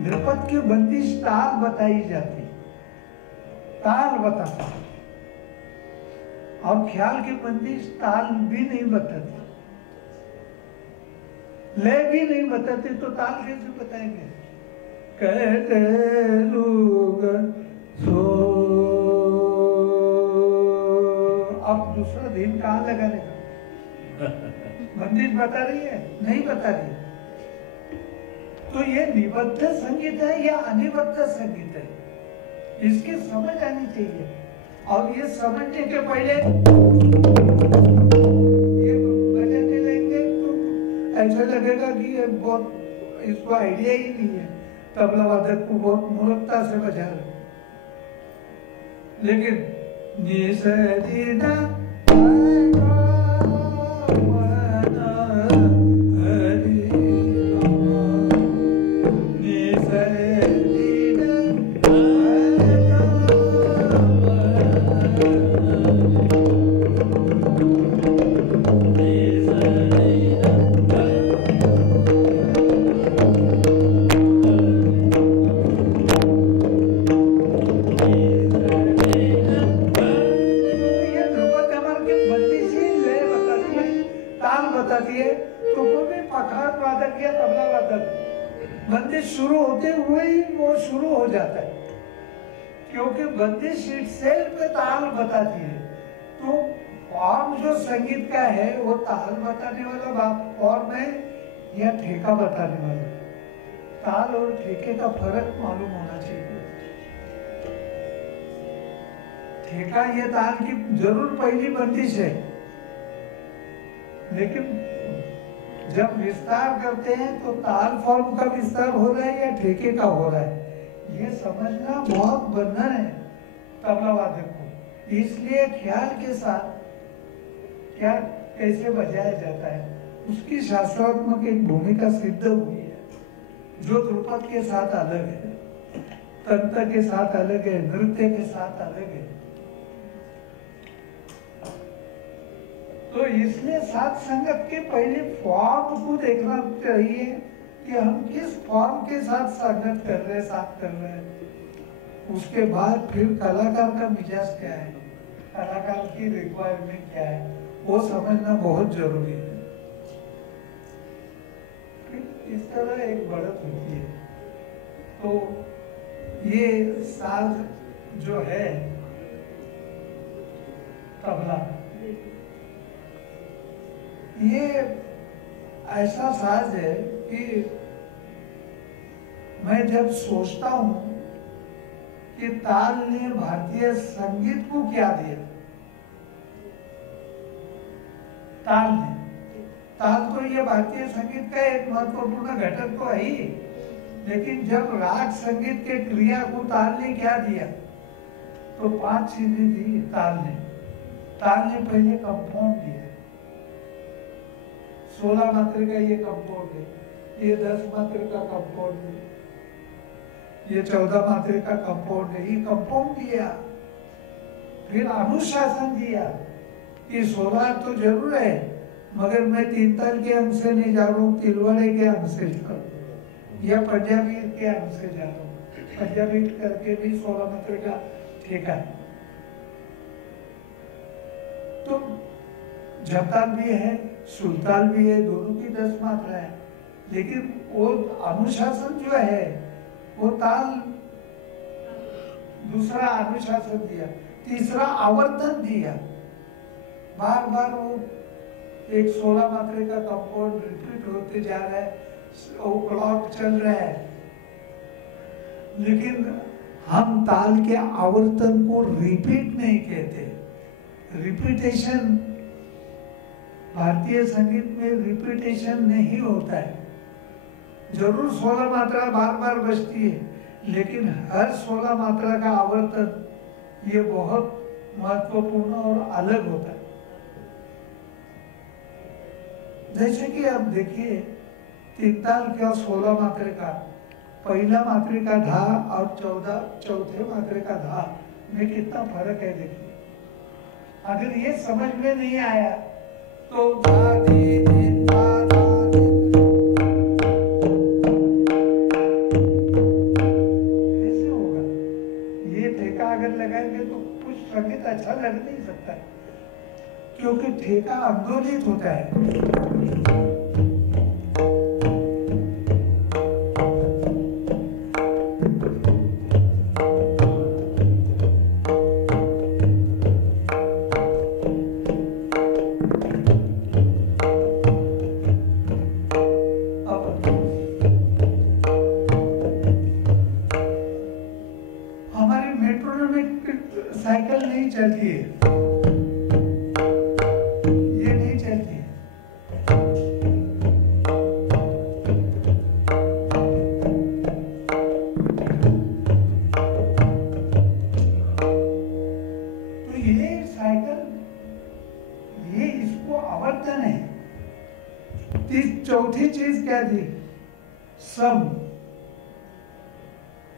ध्रुपद की बंदिश ताल बताई जाती, ताल बताता, और ख्याल की बंदिश ताल भी नहीं बताती, लय भी नहीं बताती, तो ताल कैसे बताएंगे? कहते लोग सो, अब दूसरा धीन कहाँ लगाने का? बंदिश बता रही है? नहीं बता रही है। तो ये निबद्ध संगीत है या अनिबद्ध संगीत है, इसकी समझ आनी चाहिए। और ये समझने के पहले ये बजाने लेंगे तो ऐसा लगेगा कि ये बहुत, इसको आइडिया ही नहीं है, तबला वादक को बहुत मूर्खता से बजा रहे। लेकिन शुरू होते हुए ही वो शुरू हो जाता है, क्योंकि बंदिश इटसेल्फ ताल बताती है। तो फॉर्म जो संगीत का है वो ताल बताने वाला फॉर्म है या ठेका बताने वाला? ताल और ठेके का फर्क मालूम होना चाहिए। ठेका ये ताल की जरूर पहली बंदिश है, लेकिन जब विस्तार करते हैं तो ताल फॉर्म का विस्तार हो रहा है या ठेके का हो रहा है, ये समझना बहुत बंधन है तबला वादक को। इसलिए ख्याल के साथ क्या कैसे बजाया जाता है उसकी शास्त्रात्मक एक भूमिका सिद्ध हुई है, जो ध्रुपद के साथ अलग है, तंत्र के साथ अलग है, नृत्य के साथ अलग है। तो इसलिए साथ संगत के पहले फॉर्म को देखना चाहिए कि हम किस फॉर्म के साथ संगत कर रहे हैं, साथ कर रहे हैं। उसके बाद फिर कलाकार का मिजाज क्या है, कलाकार की रिक्वायरमेंट क्या है, वो समझना बहुत जरूरी है। इस तरह एक बढ़त होती है। तो ये साज जो है तबला, ये ऐसा साज है कि मैं जब सोचता हूं कि ताल ने भारतीय संगीत को क्या दिया, ताल तो ये भारतीय संगीत का एक महत्वपूर्ण घटक तो है ही, लेकिन जब राग संगीत के क्रिया को ताल ने क्या दिया, तो 5 चीजें दी ताल ने पहले कंपाउंड दिया। 16 मात्रा का ये कंपाउंड है, ये 10 मात्रा का कंपाउंड है, ये 14 मात्रा का कंपाउंड है, ये कंपाउंड दिया। फिर अनुशासन दिया कि 16 तो जरूर है, मगर मैं 3 ताल के अंग से नहीं जा रहा हूँ, तिलवाड़े के अंग से जा रहा हूँ या पंजाबी के अंग से जा रहा हूँ। पंजाबी करके भी 16 मात्रा का ठेका है। तो जपताल भी है, सुरताल भी है, दोनों की 10 मात्रा है, लेकिन वो अनुशासन जो है वो ताल दूसरा अनुशासन दिया, तीसरा आवर्तन दिया। बार बार वो एक 16 मात्रे का कंपाउंड रिपीट होते जा रहा है, वो क्लॉक चल रहा है। लेकिन हम ताल के आवर्तन को रिपीट नहीं कहते। रिपीटेशन, भारतीय संगीत में रिपीटेशन नहीं होता है। जरूर 16 मात्रा बार बार बजती है, लेकिन हर 16 मात्रा का आवर्तन ये बहुत महत्वपूर्ण और अलग होता है। जैसे कि आप देखिए, तीन ताल क्या 16 मात्रे का, पहला मात्रे का धा और चौथे मात्रे का धा में कितना फर्क है देखिए। अगर ये समझ में नहीं आया तो धा धी धी धा धा कैसे होगा? ये ठेका अगर लगाएंगे तो कुछ संगीत अच्छा लग नहीं सकता है, क्योंकि ठेका आंदोलित होता है। हमारी मेट्रोनोमिक साइकिल नहीं चलती है, ये नहीं चलती है। तो ये साइकिल, ये इसको आवर्तन है। चौथी चीज क्या थी? सम।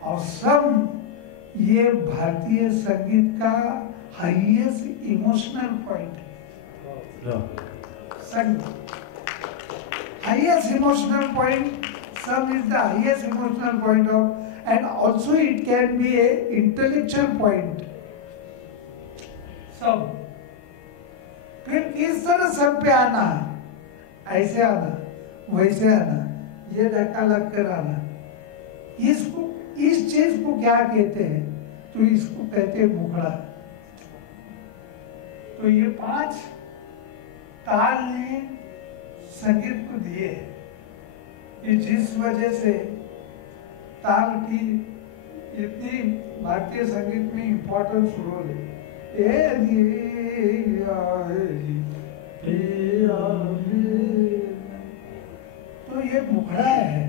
और सम ये भारतीय संगीत का हाईएस्ट इमोशनल पॉइंट है। संगीत highest emotional point, sam is the highest emotional point of, and also it can be a intellectual point. सम फिर किस तरह सब पे आना, ऐसे आना, वैसे आना, ये धक्का लग कर आना, इसको, इस चीज को क्या कहते हैं? तो इसको कहते हैं मुखड़ा। तो ये 5 ताल ने संगीत को दिए, कि जिस वजह से ताल की इतनी भारतीय संगीत में इम्पोर्टेंस रोल है। तो ये मुखड़ा है।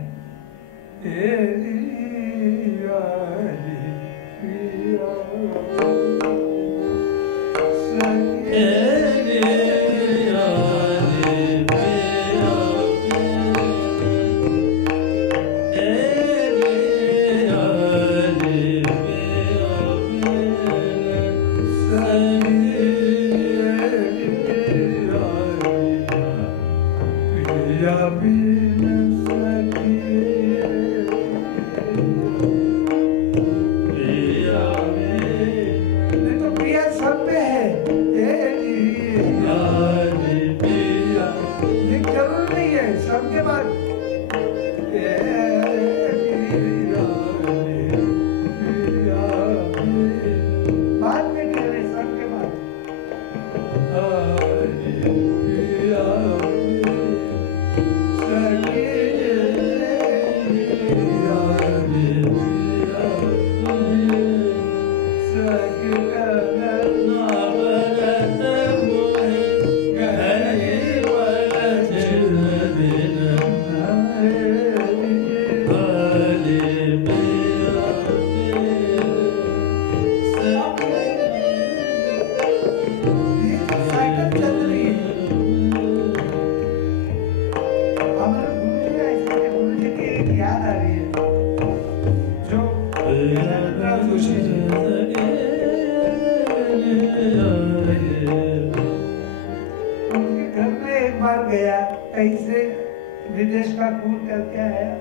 विदेश का टूर करके आया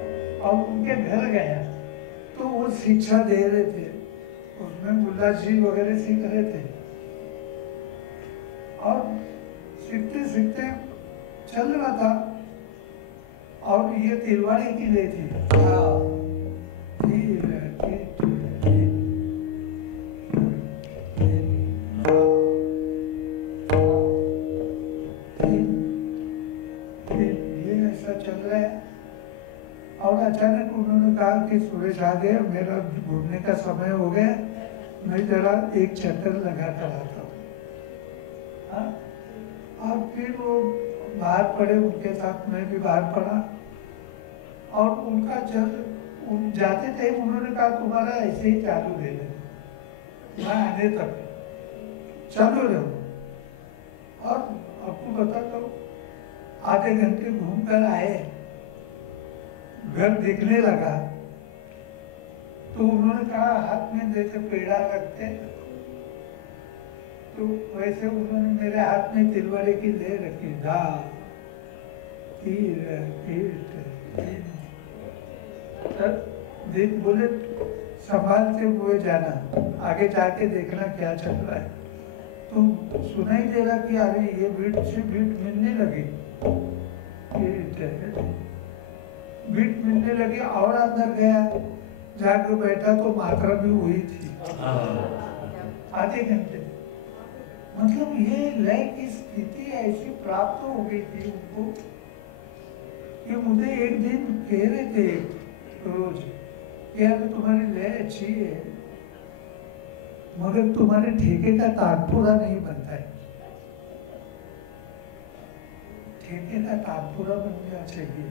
और उनके घर गया, तो वो शिक्षा दे रहे थे, उसमें मुल्ला जी वगैरह सीख रहे थे। और सीखते सीखते चल रहा था, और ये तिलवाड़ी की ले थी। गुंजाइश आ गया, मेरा घूमने का समय हो गया, मैं जरा एक चक्कर लगा कर आता हूँ। और फिर वो बाहर पड़े, उनके साथ मैं भी बाहर पड़ा, और उनका जाते थे उन्होंने कहा तुम्हारा ऐसे ही चालू रहने, मैं आने तक चालू रहो। और आपको बता दो, आधे घंटे घूम कर आए, घर देखने लगा तो उन्होंने कहा हाथ में जैसे पेड़ा रखते, तो वैसे उन्होंने मेरे हाथ में तिलवाड़े की ले रखी, धा बोले संभाल के हुए जाना, आगे जाके देखना क्या चल रहा है। तो सुनाई दे रहा कि अरे ये बीट से बीट मिलने लगी, बीट मिलने लगी, और अंदर गया, जाके बैठा तो मात्रा भी हुई थी आधे घंटे। मतलब ये लय की स्थिति ऐसी प्राप्त हो गई थी उनको कि मुझे एक दिन कह रहे थे रोज कि अगर तुम्हारी लय अच्छी है मगर तुम्हारे ठेके का तानपुरा नहीं बनता है, ठेके का तानपुरा बनना चाहिए।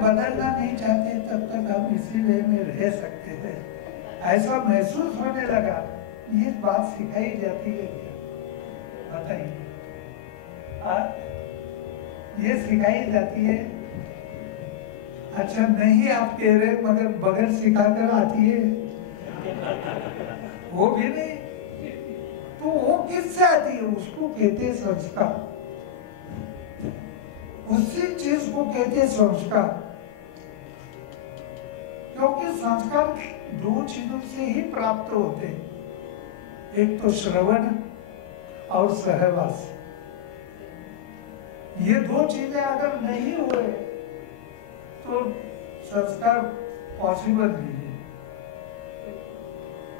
बदलना नहीं चाहते तब तक हम इसी लय में रह सकते थे, ऐसा महसूस होने लगा। ये बात सिखाई जाती है क्या, बताइए? ये सिखाई जाती है? अच्छा नहीं आप कह रहे, मगर बगैर सिखाकर आती है वो भी नहीं, तो वो किससे आती है? उसको कहते हैं संस्कार, उसी चीज को कहते हैं संस्कार। क्योंकि संस्कार दो चीजों से ही प्राप्त होते हैं, एक तो श्रवण और सहवास। ये दो चीजें अगर नहीं हुए तो संस्कार पॉसिबल नहीं है।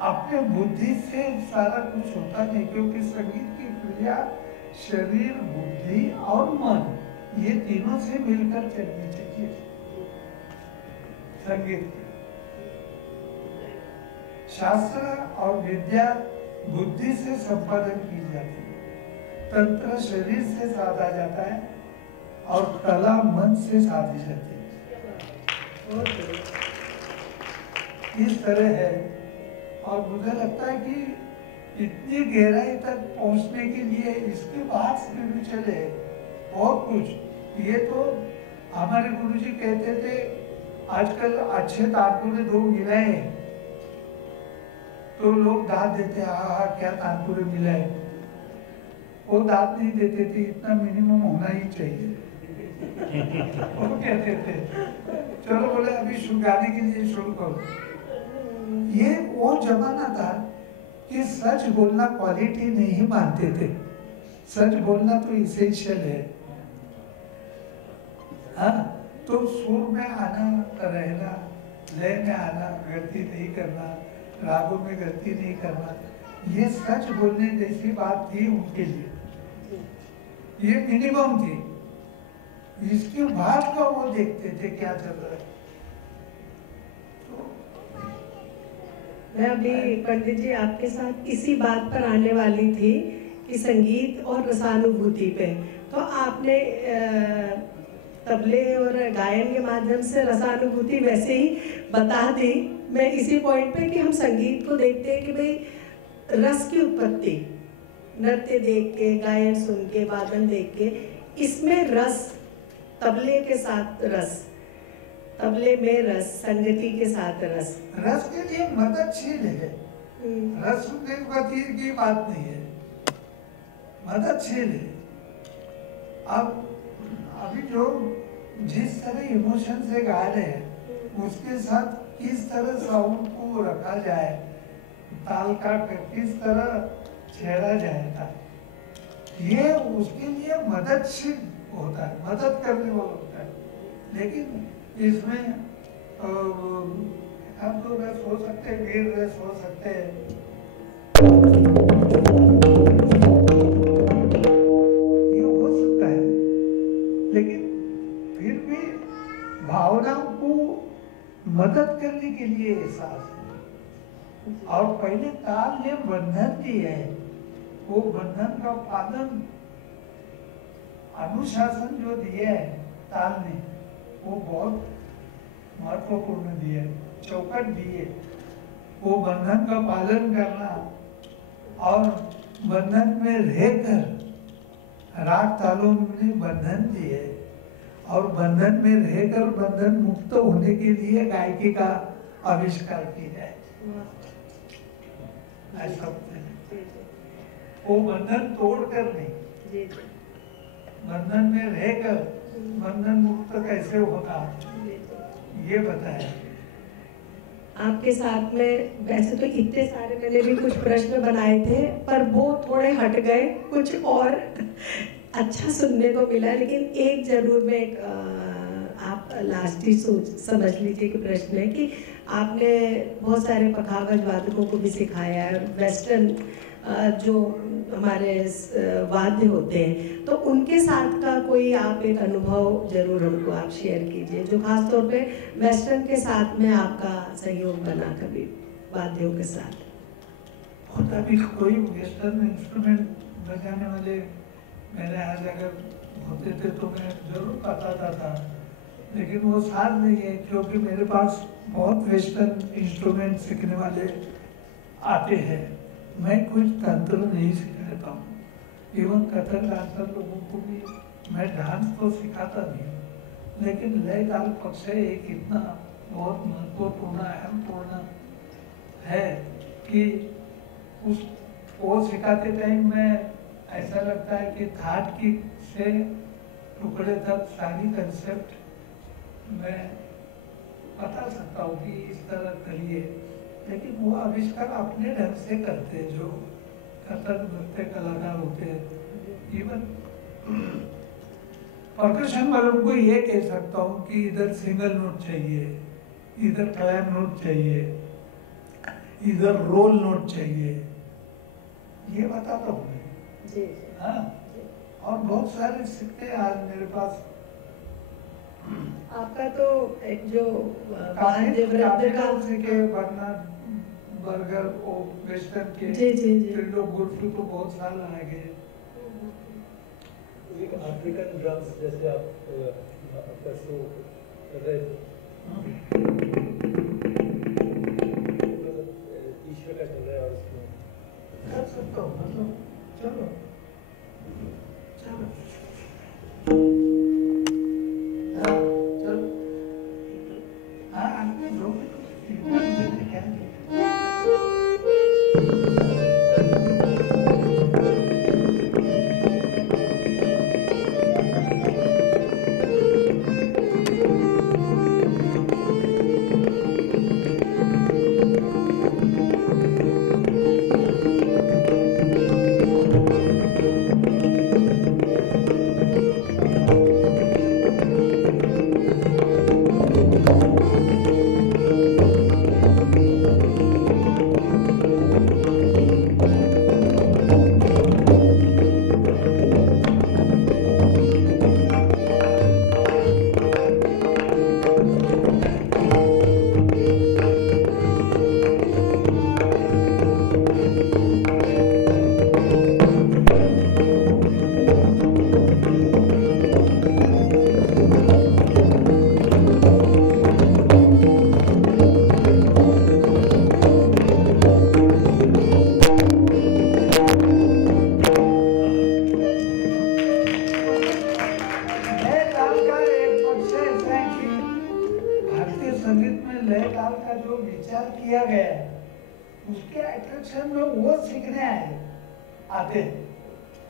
अपने बुद्धि से सारा कुछ होता नहीं, क्योंकि संगीत की क्रिया शरीर, बुद्धि और मन, ये तीनों से मिलकर चलनी चाहिए। संगीत शास्त्र और विद्या बुद्धि से संपादन की जाती है, तंत्र शरीर से साधा जाता है और कला मन से साधी जाती है। इस तरह है। और मुझे लगता है कि इतनी गहराई तक पहुंचने के लिए इसके बाद स्पिरिचुअल है बहुत कुछ। ये तो हमारे गुरुजी कहते थे आजकल अच्छे तानपुरे दो मिलाए तो लोग दाद देते, हाँ क्या तानपुरे मिलाए। वो दाद नहीं देते थे, इतना मिनिमम होना ही चाहिए। वो कहते थे चलो बोले अभी गाने के लिए शुरू करो। ये वो जमाना था कि सच बोलना क्वालिटी नहीं मानते थे, सच बोलना तो इसेंशियल है। हाँ, तो सुर में आना, रहना, लय में आना, गलती नहीं करना, रागों में गलती नहीं करना, ये सच बोलने जैसी बात थी उनके लिए, ये मिनिमम थी। इसके बाद का वो देखते थे क्या चल रहा है। मैं अभी पंडित जी आपके साथ इसी बात पर आने वाली थी कि संगीत और रसानुभूति पे, तो आपने तबले और गायन के माध्यम से रसानुभूति वैसे ही बता दी। मैं इसी पॉइंट पे कि हम संगीत को देखते हैं कि भाई रस की उत्पत्ति, नृत्य देख के, गायन सुन के, वादन देख के, इसमें रस, तबले के साथ रस, तबले में रस, संगति के साथ रस, रस के लिए मददशील है। रस देवगति की बात नहीं है, मददशील है। अब अभी जो जिस तरह इमोशन से गा रहे हैं उसके साथ किस तरह साउंड को रखा जाए, ताल का किस तरह छेड़ा जाएगा, ये उसके लिए मददशील होता है, मदद करने वाला होता है। लेकिन इसमें हम तो रस हो सकते हैं, वीर रस हो सकते हैं, ये हो सकता है, लेकिन फिर भी भावनाओं को मदद करने के लिए एहसास है। और पहले ताल ने बंधन दिया है, वो बंधन का पालन, अनुशासन जो दिया है ताल ने, वो बहुत महत्वपूर्ण दिया है, चौकट दिए, वो बंधन का पालन करना और बंधन में रहकर राग तालों ने बंधन दिए और बंधन में रहकर बंधन मुक्त होने के लिए गायकी का आविष्कार किया है। ऐसा वो बंधन तोड़कर नहीं, बंधन में रहकर बंधन मुक्त कैसे होगा ये बताया। आपके साथ में वैसे तो इतने सारे मैंने भी कुछ प्रश्न बनाए थे, पर वो थोड़े हट गए, कुछ और अच्छा सुनने को मिला। लेकिन एक जरूर में आप लास्ट ही समझ लीजिए कि प्रश्न है कि आपने बहुत सारे पखावज वादकों को भी सिखाया है, वेस्टर्न जो हमारे वाद्य होते हैं, तो उनके साथ का कोई आप एक अनुभव जरूर हमको आप शेयर कीजिए, जो खास तौर पे वेस्टर्न के साथ में आपका सहयोग बना कभी वाद्यों के साथ। और अभी कोई वेस्टर्न इंस्ट्रूमेंट बजाने वाले मेरे यहाँ अगर होते थे तो मैं जरूर बताता था, लेकिन वो साथ नहीं है, क्योंकि मेरे पास बहुत वेस्टर्न इंस्ट्रूमेंट सीखने वाले आते हैं। मैं कुछ तंत्र नहीं सिखाता हूँ, इवन कथक डांसर लोगों को भी मैं डांस तो सिखाता नहीं हूँ, लेकिन लय ताल पक्ष एक इतना बहुत महत्वपूर्ण अहमपूर्ण है कि उस वो सिखाते टाइम में ऐसा लगता है कि थाट की से टुकड़े तक सारी कंसेप्ट मैं बता सकता हूँ कि इस तरह करिए, लेकिन वो आविष्कार अपने ढंग से करते हैं जो कथक नृत्य कलाकार होते हैं। इवन परकशन वालों को ये कह सकता हूँ कि इधर सिंगल नोट चाहिए, इधर क्लैम नोट चाहिए, इधर रोल नोट चाहिए, ये बताता हूँ। हाँ, और बहुत सारे सीखते हैं आज मेरे पास। आपका तो एक जो सीखे वरना बर्गर और वेस्टर्न के लोग गुरफी तो बहुत साल आ गए। एक अफ्रीकन ड्रम्स जैसे आपका शो कर रहे थे, ईश्वर का चल रहा है और उसमें कर सकता हूँ, मतलब चलो चलो चलो, हाँ आपने जो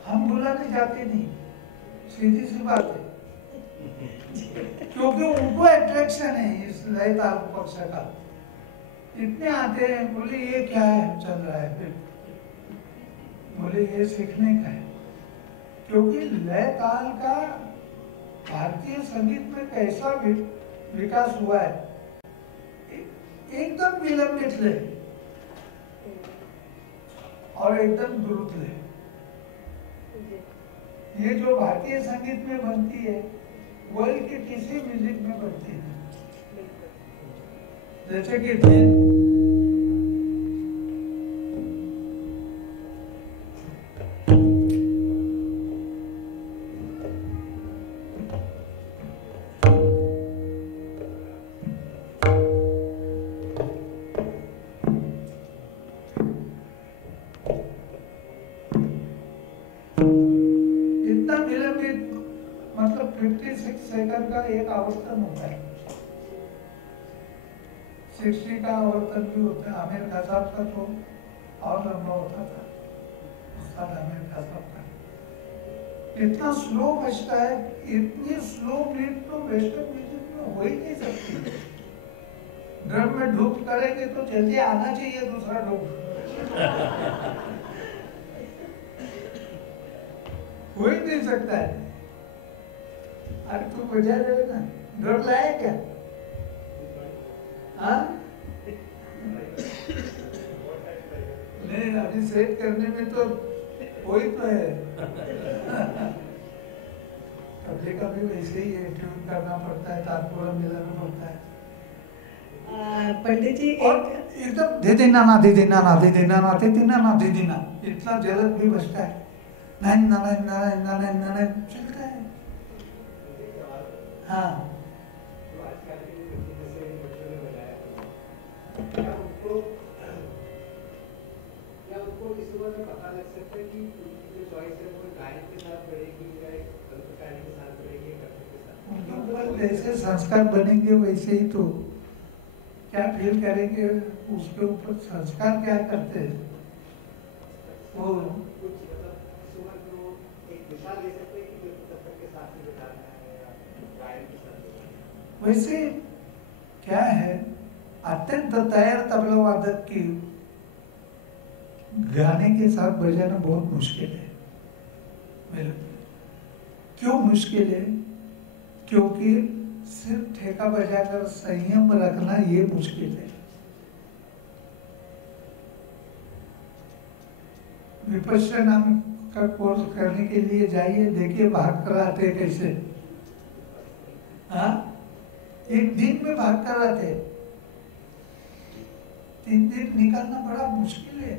हम बुलाने जाते नहीं, सीधी सी बात है, क्योंकि उनको अट्रैक्शन है इस लय ताल पक्ष का, इतने आते हैं, बोले ये क्या है चल रहा है, फिर बोले ये सीखने का है। क्योंकि लय ताल का भारतीय संगीत में कैसा विकास हुआ है, एकदम विलंबित लय और एकदम द्रुत लय। ये जो भारतीय संगीत में बनती है वर्ल्ड के किसी म्यूजिक में बनती है। जैसे कि इतना विलंबित, मतलब 56 सेकंड का एक आवर्तन होता है, 60 का आवर्तन भी होता है। आमिर खान साहब का तो और लंबा होता था, उस्ताद आमिर खान साहब का। इतना स्लो बजता है, इतनी स्लो बीट तो वेस्टर्न म्यूजिक में हो ही नहीं सकती। ड्रम में ढूक करेंगे तो जल्दी आना चाहिए दूसरा ढूक, हो ही नहीं सकता है। अरे तू बजा रहे ना, ड्रम लाया क्या? हाँ नहीं, अभी सेट करने में तो वही तो है। तबले का भी वैसे ही है, ट्यून करना पड़ता है, तारपुरा मिलाना पड़ता है। पंडित जी एकदम दे देना ना दे देना ना दे देना ना दे देना ना दे देना, इतना जल्द भी बजता है। Nine nine nine nine nine चलता है। हाँ जैसे संस्कार बनेंगे वैसे ही तो क्या फील करेंगे, उसके ऊपर संस्कार क्या करते हैं वो वैसे क्या है, अत्यंत तैयार तबला वादक की गाने के साथ बजाना बहुत मुश्किल है। क्यों मुश्किल है? क्योंकि सिर्फ ठेका बजाकर संयम रखना ये मुश्किल है। विपश्यना का कोर्स करने के लिए जाइए, देखिए भाग कर आते कैसे। हाँ, एक दिन में भाग कर आते, 3 दिन निकालना बड़ा मुश्किल है।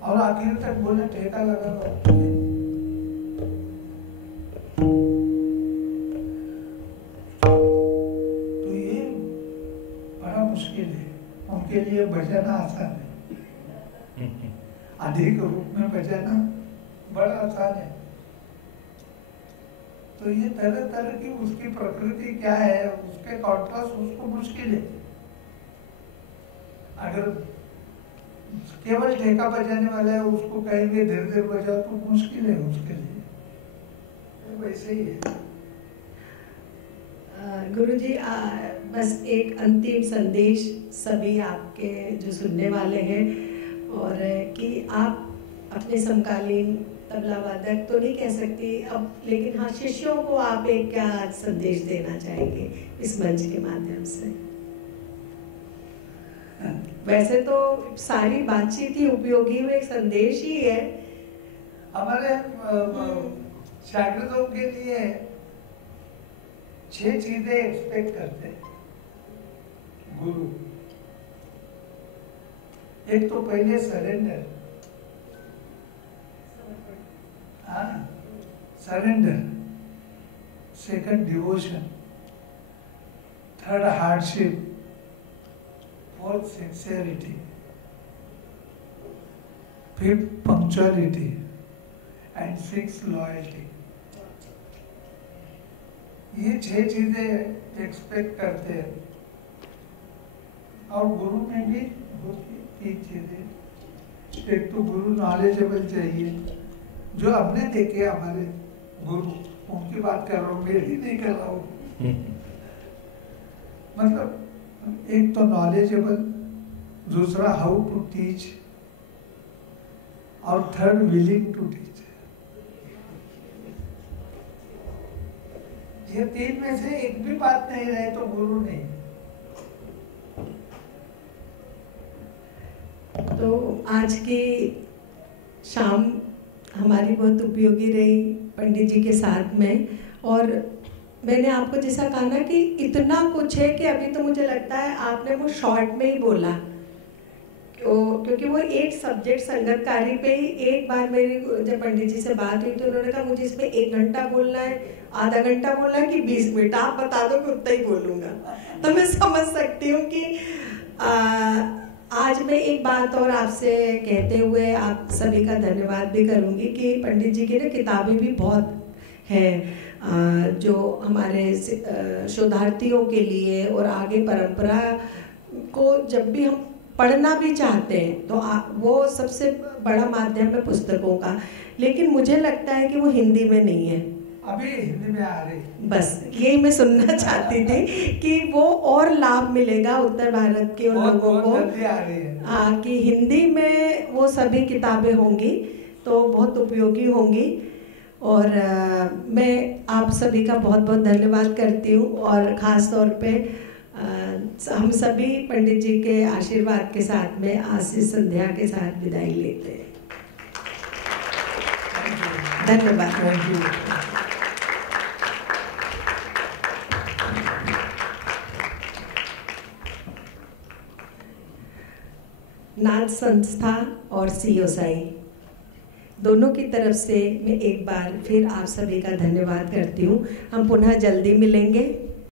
और आखिर तक बोले ठेका लगा। तो ये बड़ा मुश्किल है। उनके लिए बजाना आसान है, अधिक रूप में बजाना बड़ा आसान है। तो ये तरह तरह की उसकी प्रकृति क्या है, उसके कॉन्ट्रास्ट उसको मुश्किल है। अगर केवल ठेका बजाने वाला है, उसको कहेंगे धीरे धीरे बजाओ तो मुश्किल है उसके लिए। तो वैसे ही है। गुरुजी, बस एक अंतिम संदेश सभी आपके जो सुनने वाले हैं, और कि आप अपने समकालीन तबला वादक तो नहीं कह सकती अब, लेकिन हाँ शिष्यों को आप एक क्या संदेश देना चाहेंगे इस मंच के माध्यम से? वैसे तो सारी बातचीत ही उपयोगी में एक संदेश ही है। हमारे शागिर्दों के लिए 6 चीजें एक्सपेक्ट करते हैं गुरु। एक तो पहले surrender, surrender. Second devotion, third hardship, fourth sincerity, fifth punctuality and six loyalty. ये 6 चीजें एक्सपेक्ट करते हैं। और गुरु में भी 3 चीजें। एक तो गुरु नॉलेजेबल चाहिए, जो हमने देखे हमारे गुरु, उनकी बात कर रहा हूँ, मेरी नहीं कर रहा हूँ। मतलब एक तो नॉलेजेबल, दूसरा हाउ टू टीच, और थर्ड विलिंग टू टीच। ये तीन में से एक भी बात नहीं रहे तो गुरु नहीं। तो आज की शाम हमारी बहुत उपयोगी रही पंडित जी के साथ में, और मैंने आपको जैसा कहा ना कि इतना कुछ है कि अभी तो मुझे लगता है आपने वो शॉर्ट में ही बोला, क्योंकि वो एक सब्जेक्ट संगतकारी पे ही एक बार मेरी जब पंडित जी से बात हुई तो उन्होंने कहा मुझे इसमें 1 घंटा बोलना है, आधा घंटा बोलना है कि 20 मिनट, आप बता दो कि उतना ही बोलूँगा। तो मैं समझ सकती हूँ कि आज मैं एक बात और आपसे कहते हुए आप सभी का धन्यवाद भी करूँगी कि पंडित जी की ना किताबें भी बहुत हैं जो हमारे शोधार्थियों के लिए और आगे परंपरा को जब भी हम पढ़ना भी चाहते हैं तो वो सबसे बड़ा माध्यम है पुस्तकों का, लेकिन मुझे लगता है कि वो हिंदी में नहीं है, अभी हिंदी में आ रही। बस यही मैं सुनना चाहती थी कि वो और लाभ मिलेगा उत्तर भारत के उन लोगों को, कि हिंदी में वो सभी किताबें होंगी तो बहुत उपयोगी होंगी। और मैं आप सभी का बहुत बहुत धन्यवाद करती हूँ, और ख़ास तौर पे हम सभी पंडित जी के आशीर्वाद के साथ में आशीष संध्या के साथ विदाई लेते हैं। धन्यवाद। नाथ संस्था और COSI दोनों की तरफ से मैं एक बार फिर आप सभी का धन्यवाद करती हूँ। हम पुनः जल्दी मिलेंगे।